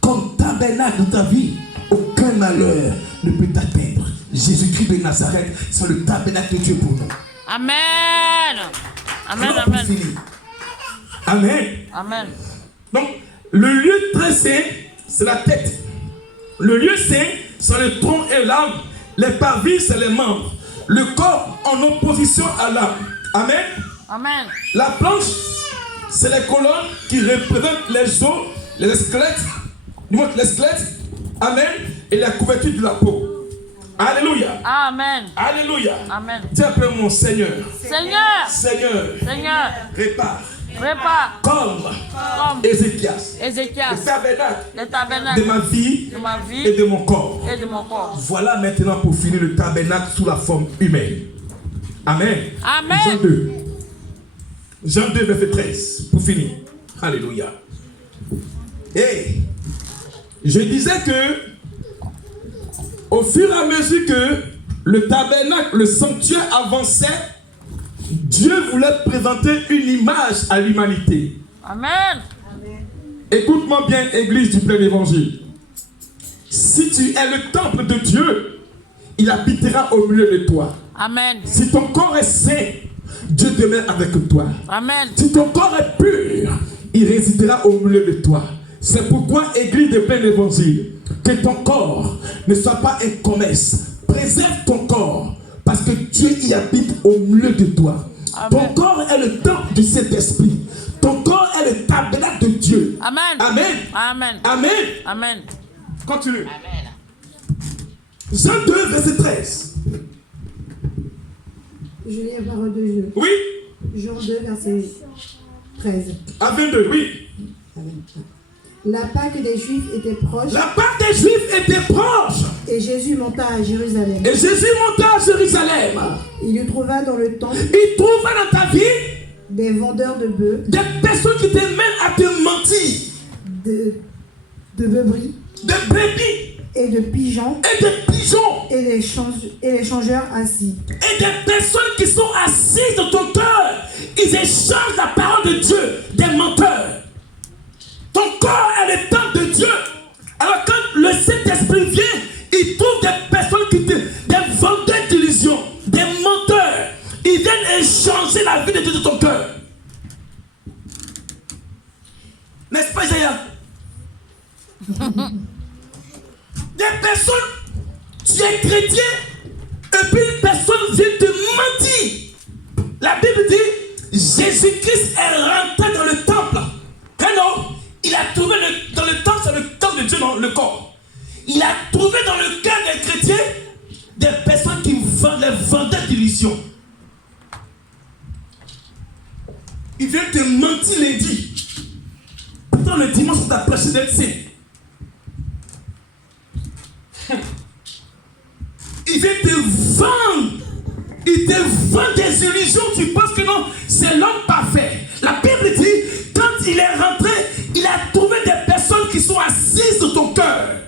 comme tabernacle de ta vie, aucun malheur ne peut t'atteindre. Jésus-Christ de Nazareth, c'est le tabernacle de Dieu pour nous. Amen. Amen. Alors, Amen. fini. Amen. Amen. Donc, le lieu très saint, c'est la tête. Le lieu saint, c'est le tronc et l'âme. Les parvis, c'est les membres. Le corps en opposition à l'âme. Amen. Amen. La planche, c'est les colonnes qui représentent les os, les squelettes. Les squelettes. Amen. Et la couverture de la peau. Alléluia. Amen. Alléluia. Amen. Dis après mon Seigneur. Seigneur. Seigneur. Seigneur. Répare. Prépare. Comme Ézéchias. Ézéchias. Le tabernacle. Le tabernacle. De ma vie. De ma vie. Et de mon corps. Et de mon corps. Voilà maintenant pour finir le tabernacle sous la forme humaine. Amen. Amen. Jean 2. Jean 2, verset 13. Pour finir. Alléluia. Et je disais que au fur et à mesure que le tabernacle, le sanctuaire avançait, Dieu voulait présenter une image à l'humanité. Amen. Écoute-moi bien, Église du plein évangile. Si tu es le temple de Dieu, il habitera au milieu de toi. Amen. Si ton corps est saint, Dieu demeure avec toi. Amen. Si ton corps est pur, il résidera au milieu de toi. C'est pourquoi, Église de plein évangile, que ton corps ne soit pas un commerce. Préserve ton corps, parce que Dieu y habite au milieu de toi. Amen. Ton corps est le temple du Saint-Esprit. Ton corps est le tabernacle de Dieu. Amen. Amen. Amen. Amen. Amen. Continue. Amen. Jean 2, verset 13. Je lis la parole de Dieu. Oui. Jean 2, verset 13. À 22, oui. La Pâque des Juifs était proche. La Pâque des Juifs était proche. Et Jésus monta à Jérusalem. Et Jésus monta à Jérusalem. Il y trouva dans le temple Il trouva dans ta vie des vendeurs de bœufs, des personnes qui te mènent à te mentir, de beuveries des brebis et de pigeons et des pigeons et les changeurs assis. et des personnes qui sont assises dans ton cœur. Ils échangent la parole de Dieu, des menteurs. Ton corps est le temple de Dieu. Alors quand le Saint-Esprit vient, il trouve des personnes des vendeurs d'illusions, des menteurs. Ils viennent échanger la vie de Dieu de ton cœur. N'est-ce pas, Isaiah? Des personnes, tu es chrétien, et puis une personne vient te mentir. La Bible dit, Jésus-Christ est rentré dans le temple. Non, il a trouvé dans le temple, c'est le temple de Dieu dans le corps. Il a trouvé dans le cœur des chrétiens des personnes qui vendent les vendeurs d'illusions. Il vient te mentir lundi. Pourtant le dimanche on t'a prêché d'être saint. Il vient te vendre. Il te vend des illusions. Tu penses que non, c'est l'homme parfait. La Bible dit, quand il est rentré, il a trouvé des personnes qui sont assises dans ton cœur.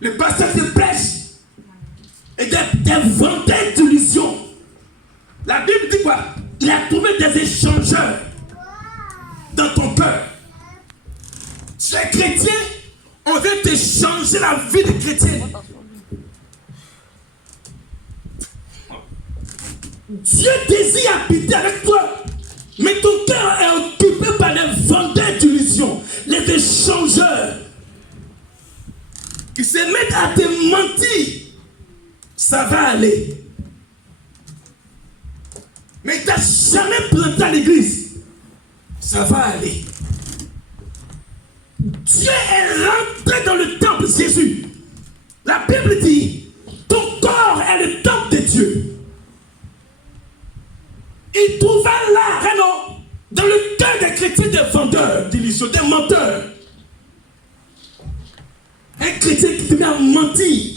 Le pasteur te prêche. Et des vendeurs d'illusions. La Bible dit quoi? Il a trouvé des échangeurs. dans ton cœur. Tu es chrétien, on veut te changer la vie de chrétien. Dieu désire habiter avec toi, mais ton cœur est occupé par les vendeurs d'illusions, les échangeurs. Ils se mettent à te mentir. Ça va aller. Mais tu n'as jamais planté à l'église. Ça va aller. Dieu est rentré dans le temple, Jésus. La Bible dit, ton corps est le temple de Dieu. Il trouva là, Renaud, dans le cœur des chrétiens, des vendeurs d'illusions, des menteurs. Un chrétien qui te met à mentir.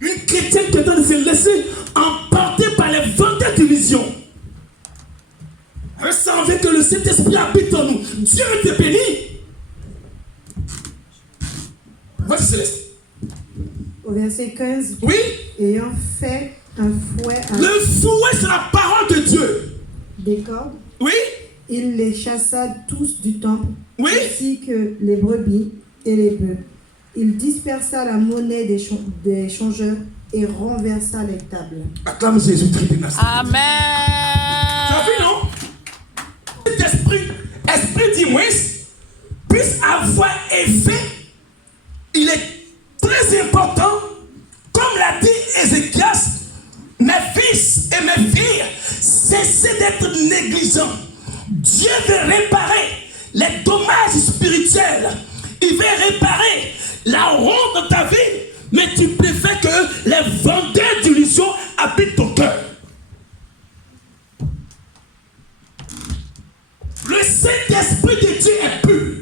Une chrétienne qui est en train de se laisser emporter par les vendeurs d'illusions. Ça veut que le Saint-Esprit habite en nous. Dieu te bénit. Vas-y, Céleste. Au verset 15. Oui. Ayant fait un fouet. Le fouet, c'est la parole de Dieu. Des cordes. Oui. Il les chassa tous du temple. Oui. Ainsi que les brebis et les bœufs. Il dispersa la monnaie des changeurs et renversa les tables. Acclame Jésus-Christ de Nazareth. Amen. Tu as vu, non? Cet esprit d'Imoïse puisse avoir effet. Il est très important. Comme l'a dit Ézéchias, mes fils et mes filles, cessez d'être négligents. Dieu veut réparer les dommages spirituels. Il veut réparer la honte de ta vie, mais tu préfères que les vendeurs d'illusions habitent ton cœur. Le Saint-Esprit de Dieu est pur.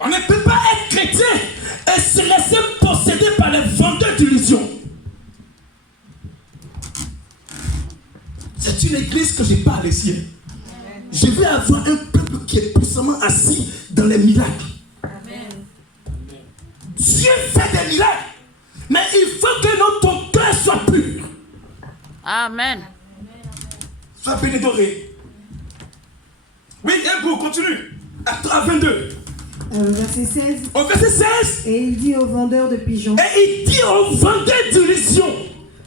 On ne peut pas être chrétien et se laisser posséder par les vendeurs d'illusions. C'est une église que je parle ici. Je veux avoir un peuple qui est puissamment assis dans les miracles. Dieu fait des miracles, mais il faut que ton cœur soit pur. Amen. Sois bénédoré. Oui, un goût, continue. À 22. Verset 16. Au verset 16. Et il dit aux vendeurs de pigeons. Et il dit aux vendeurs d'illusions.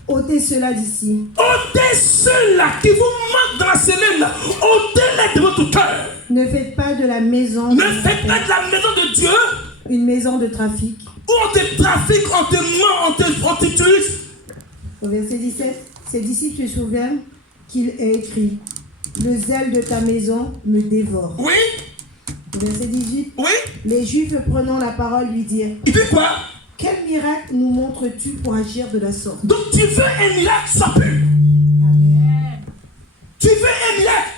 Ôtez cela d'ici. Ôtez ceux-là qui vous manquent dans la semaine. Ôtez-les de votre cœur. Ne faites pas de la maison. Ne faites pas de la maison de Dieu une maison de trafic. où on te trafique, on te ment, on t'utilise. Au verset 17, ses disciples se souviennent qu'il est écrit: le zèle de ta maison me dévore. Oui. Au verset 18, Oui. les Juifs prenant la parole lui dirent: Il dit quoi? quel miracle nous montres-tu pour agir de la sorte? Donc tu veux un miracle, sois pur. Tu veux un miracle.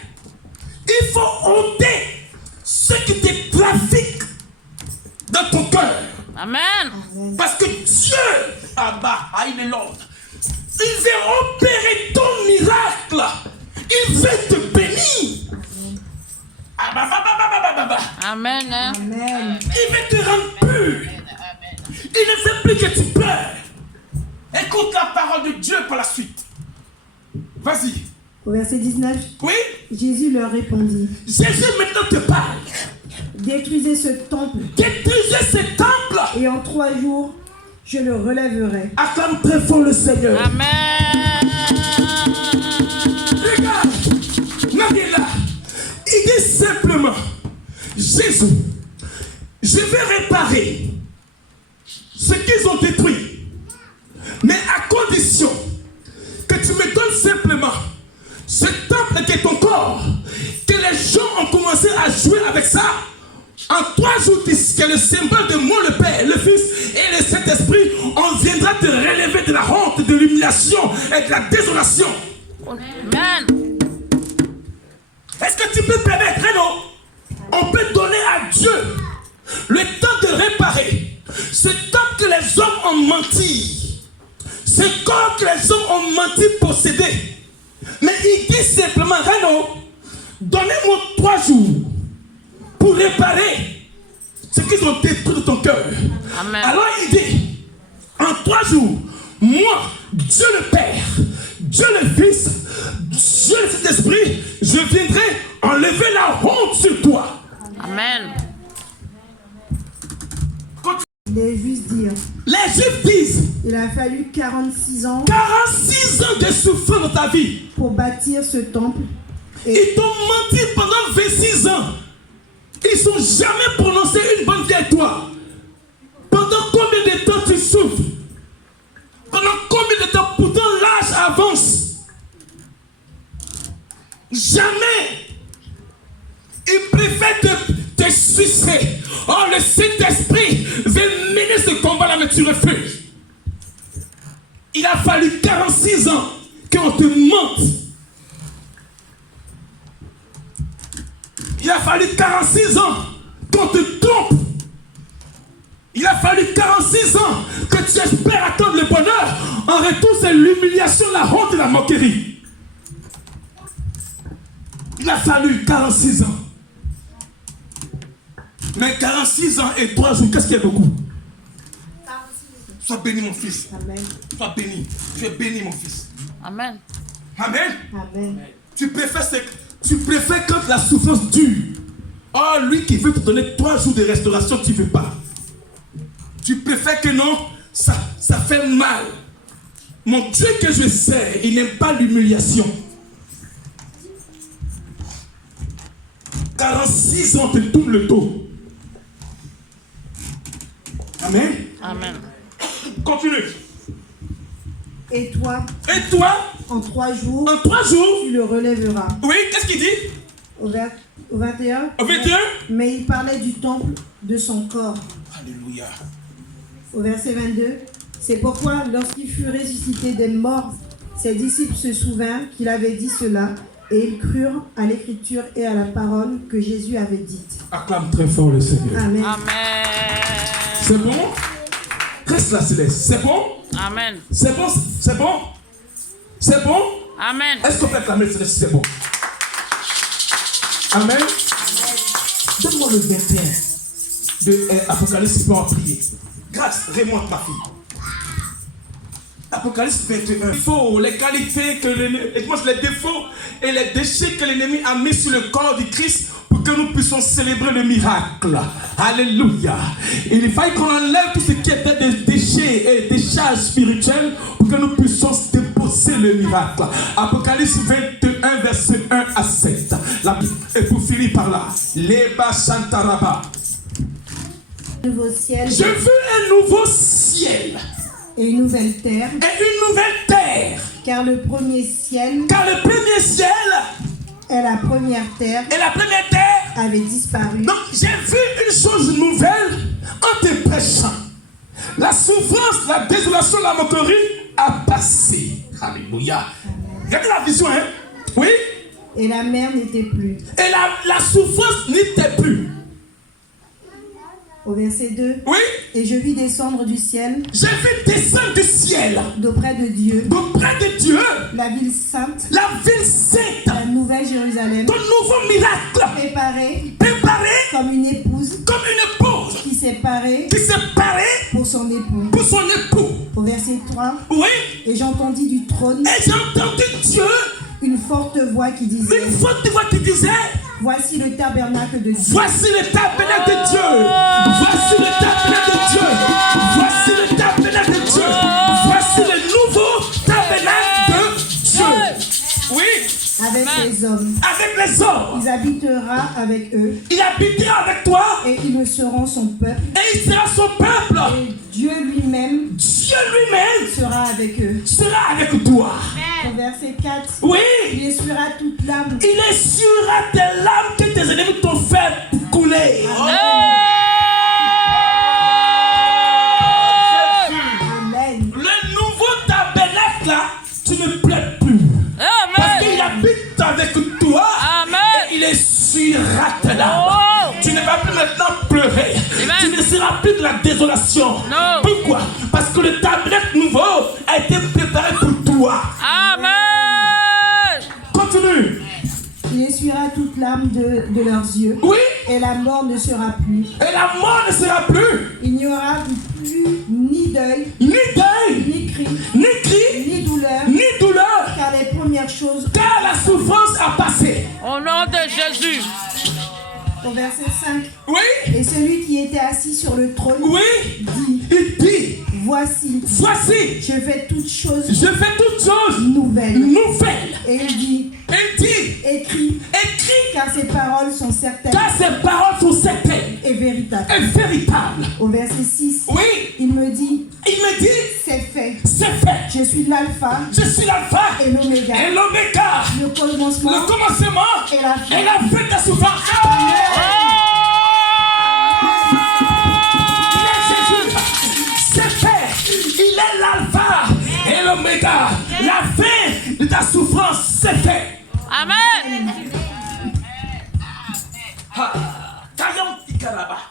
Il faut ôter ce qui te trafique dans ton cœur. Amen. Parce que Dieu, il est l'ordre. Il veut opérer ton miracle. Il veut te bénir. Amen. Amen. Il veut te rendre pur. Il ne veut plus que tu pleures. Écoute la parole de Dieu par la suite. Vas-y. Au verset 19, Oui. Jésus leur répondit: Jésus maintenant te parle. détruisez ce temple, Détruisez ce temple. et en 3 jours, je le relèverai. Acclame très fort le Seigneur. Amen. Regarde, Nabila, il dit simplement: Jésus, je vais réparer ce qu'ils ont détruit, mais à condition que tu me donnes simplement ce temple qui est ton corps, que les gens ont commencé à jouer avec ça. En 3 jours, qui est le symbole de moi, le Père, le Fils et le Saint-Esprit, on viendra te relever de la honte, de l'humiliation et de la désolation. Amen. Est-ce que tu peux permettre, non? On peut donner à Dieu le temps de réparer ce temps que les hommes ont menti, ce corps que les hommes ont menti posséder. Mais il dit simplement: Renaud, donnez-moi 3 jours pour réparer ce qu'ils ont détruit de ton cœur. Amen. Alors il dit: en 3 jours, moi, Dieu le Père, Dieu le Fils, Dieu le Saint-Esprit, je viendrai fallu 46 ans 46 ans de souffrance dans ta vie. pour bâtir ce temple. Ils t'ont menti pendant 26 ans. Ils n'ont jamais prononcé une bonne vie avec toi. Pendant combien de temps tu souffres? Pendant combien de temps? Pourtant l'âge avance. Jamais. Ils préfèrent te sucer. Oh, le Saint-Esprit veut mener ce combat-là, mais tu refuses. Il a fallu 46 ans qu'on te mente. Il a fallu 46 ans qu'on te trompe. Il a fallu 46 ans que tu espères attendre le bonheur. En retour, c'est l'humiliation, la honte et la moquerie. Il a fallu 46 ans. Mais 46 ans et 3 jours, qu'est-ce qui est beaucoup? Sois béni, mon fils. Amen. Sois béni. Tu es béni, mon fils. Amen. Amen. Amen. Tu préfères quand la souffrance dure. Oh, lui qui veut te donner 3 jours de restauration, tu ne veux pas. Tu préfères que non, ça fait mal. Mon Dieu que je sais, il n'aime pas l'humiliation. 46 ans te tourne le dos. Amen. Amen. Continue. Et toi, En 3 jours, 3 jours, tu le relèveras. oui, qu'est-ce qu'il dit? Au 21. Au 21. Mais il parlait du temple de son corps. Alléluia. Au verset 22. C'est pourquoi, lorsqu'il fut ressuscité des morts, ses disciples se souvinrent qu'il avait dit cela, et ils crurent à l'écriture et à la parole que Jésus avait dite. Acclame très fort le Seigneur. Amen. Amen. C'est bon? Reste là, Céleste. C'est bon? Amen. C'est bon? C'est bon? C'est bon? Amen. Est-ce qu'on peut acclamer Céleste si c'est bon? Amen. Donne-moi le 21 de Apocalypse pour en prier. Grâce, remonte ma fille. Apocalypse 21. Les défauts, les qualités, les défauts et les déchets que l'ennemi a mis sur le corps du Christ pour que nous puissions célébrer le miracle. Alléluia. Il fallait qu'on enlève tout ce qui était des déchets et des charges spirituelles pour que nous puissions déposer le miracle. Apocalypse 21, verset 1 à 7. Et pour finir par là, Leba Shantaraba. Nouveau ciel Je veux un nouveau ciel et une nouvelle terre, et une nouvelle terre. car le premier ciel Car le premier ciel et la première terre et la première terre. avaient disparu. Donc j'ai vu une chose nouvelle en te prêchant. La souffrance, la désolation, la moquerie a passé. Alléluia. Regardez la vision, hein? Oui? Et la mer n'était plus. Et la souffrance n'était plus. Au verset 2. Oui? Et je vis descendre du ciel, J'ai vu descendre du ciel, d'auprès de Dieu, d'auprès de Dieu, la ville sainte, la ville sainte, la nouvelle Jérusalem, ton nouveau miracle, préparée comme comme une épouse une épouse qui s'est parée qui s'est parée pour son époux. pour son époux. Au verset 3. Oui? Et j'entendis du trône Et j'ai entendu Dieu, une forte voix qui disait, une forte voix qui disait: voici le tabernacle de Dieu. voici le tabernacle de Dieu. Voici le tabernacle de Dieu. Voici le tabernacle de Dieu. Voici le nouveau tabernacle de Dieu. Oui, Avec les hommes. avec les hommes. Il habitera avec eux Il habitera avec toi et ils seront son peuple. et il sera son peuple. Et Dieu lui-même Dieu lui-même sera avec eux. sera avec toi. Au verset 4. Oui, Il essuiera toute l'âme. il essuiera tes larmes que tes ennemis t'ont fait couler. Amen. Le nouveau tabernacle là, tu ne pleures plus. Parce qu'il Amen. habite avec toi. Amen. Et il essuiera tes larmes. Oh. Tu ne vas plus maintenant pleurer. Amen. Tu ne seras plus de la désolation. Non. Pourquoi? Parce que le tabernacle nouveau a été préparé pour toi. Amen. Continue. Il essuiera toute l'âme de leurs yeux. Oui. Et la mort ne sera plus. Et la mort ne sera plus. Il n'y aura plus ni deuil, Ni deuil, ni cri, ni cri, ni douleur, ni douleur. car les premières choses. Car la souffrance a passé. Au nom de Jésus. Au verset 5. Oui. Et celui qui était assis sur le trône Oui. dit, Il dit: voici, voici, je fais toutes choses je fais toutes choses nouvelles. nouvelles. Et il dit, Écrit, car ces paroles sont certaines car ces paroles sont certaines et véritables. et véritables. Au verset 6, Oui, il me dit, il me dit, c'est fait. c'est fait. Je suis l'alpha Je suis l'alpha et l'oméga, et l'oméga, le commencement le commencement et la fin. et la fin de la souffrance. C'est fait. Il est l'alpha et l'oméga. La fin de ta souffrance, c'est fait. Amen.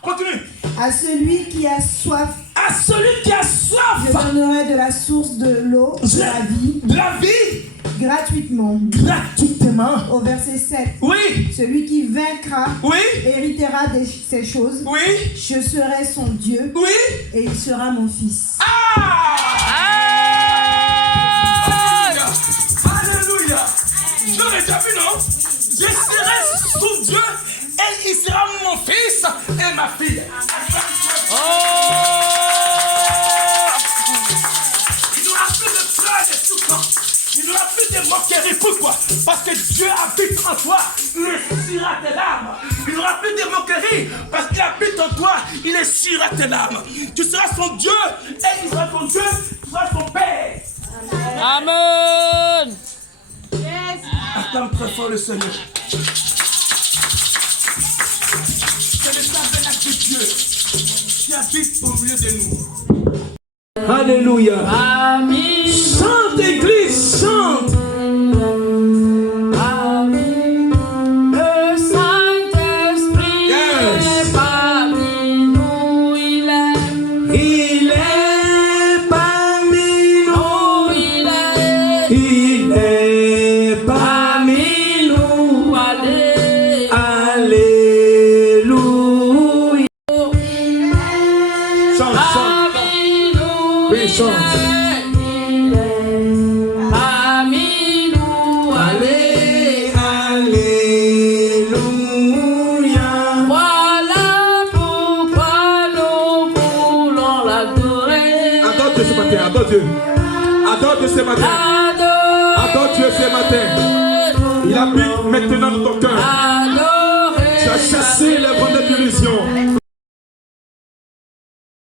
Continue. À celui qui a soif, À celui qui a je soif donnerai de la source de l'eau de la vie de la vie gratuitement. gratuitement. Au verset 7, Oui, celui qui vaincra oui, héritera de ces choses. oui, Je serai son Dieu oui. et il sera mon fils. Alléluia. Je l'ai déjà vu, non? Je serai son Dieu et il sera mon fils et ma fille. Il n'y aura plus de pleurs et de souffrance. Il n'y aura plus de moquerie. Pourquoi? Parce que Dieu habite en toi. Il essuiera tes larmes. Il n'y aura plus de moquerie. Parce qu'il habite en toi. Il essuiera tes larmes. Tu seras son Dieu et il sera ton Dieu. Tu seras son Père. Amen. Acclame très fort le Seigneur. C'est le tabernacle de Dieu qui habite au milieu de nous. Alléluia. Amen. Chante, Église, chante. Amen. Le Saint-Esprit Yes. est parmi nous. Il est parmi nous. il est Il est parmi nous. Allez. Alléluia. Chante, chante. Parmi nous. Oui, chante. Il est parmi nous. Allez. Alléluia. Voilà pourquoi nous voulons l'adorer. Adore Dieu ce matin, adore Dieu. Adore Dieu ce matin. Adore Dieu ce matin. Il habite maintenant dans ton cœur. Tu as chassé les vendeurs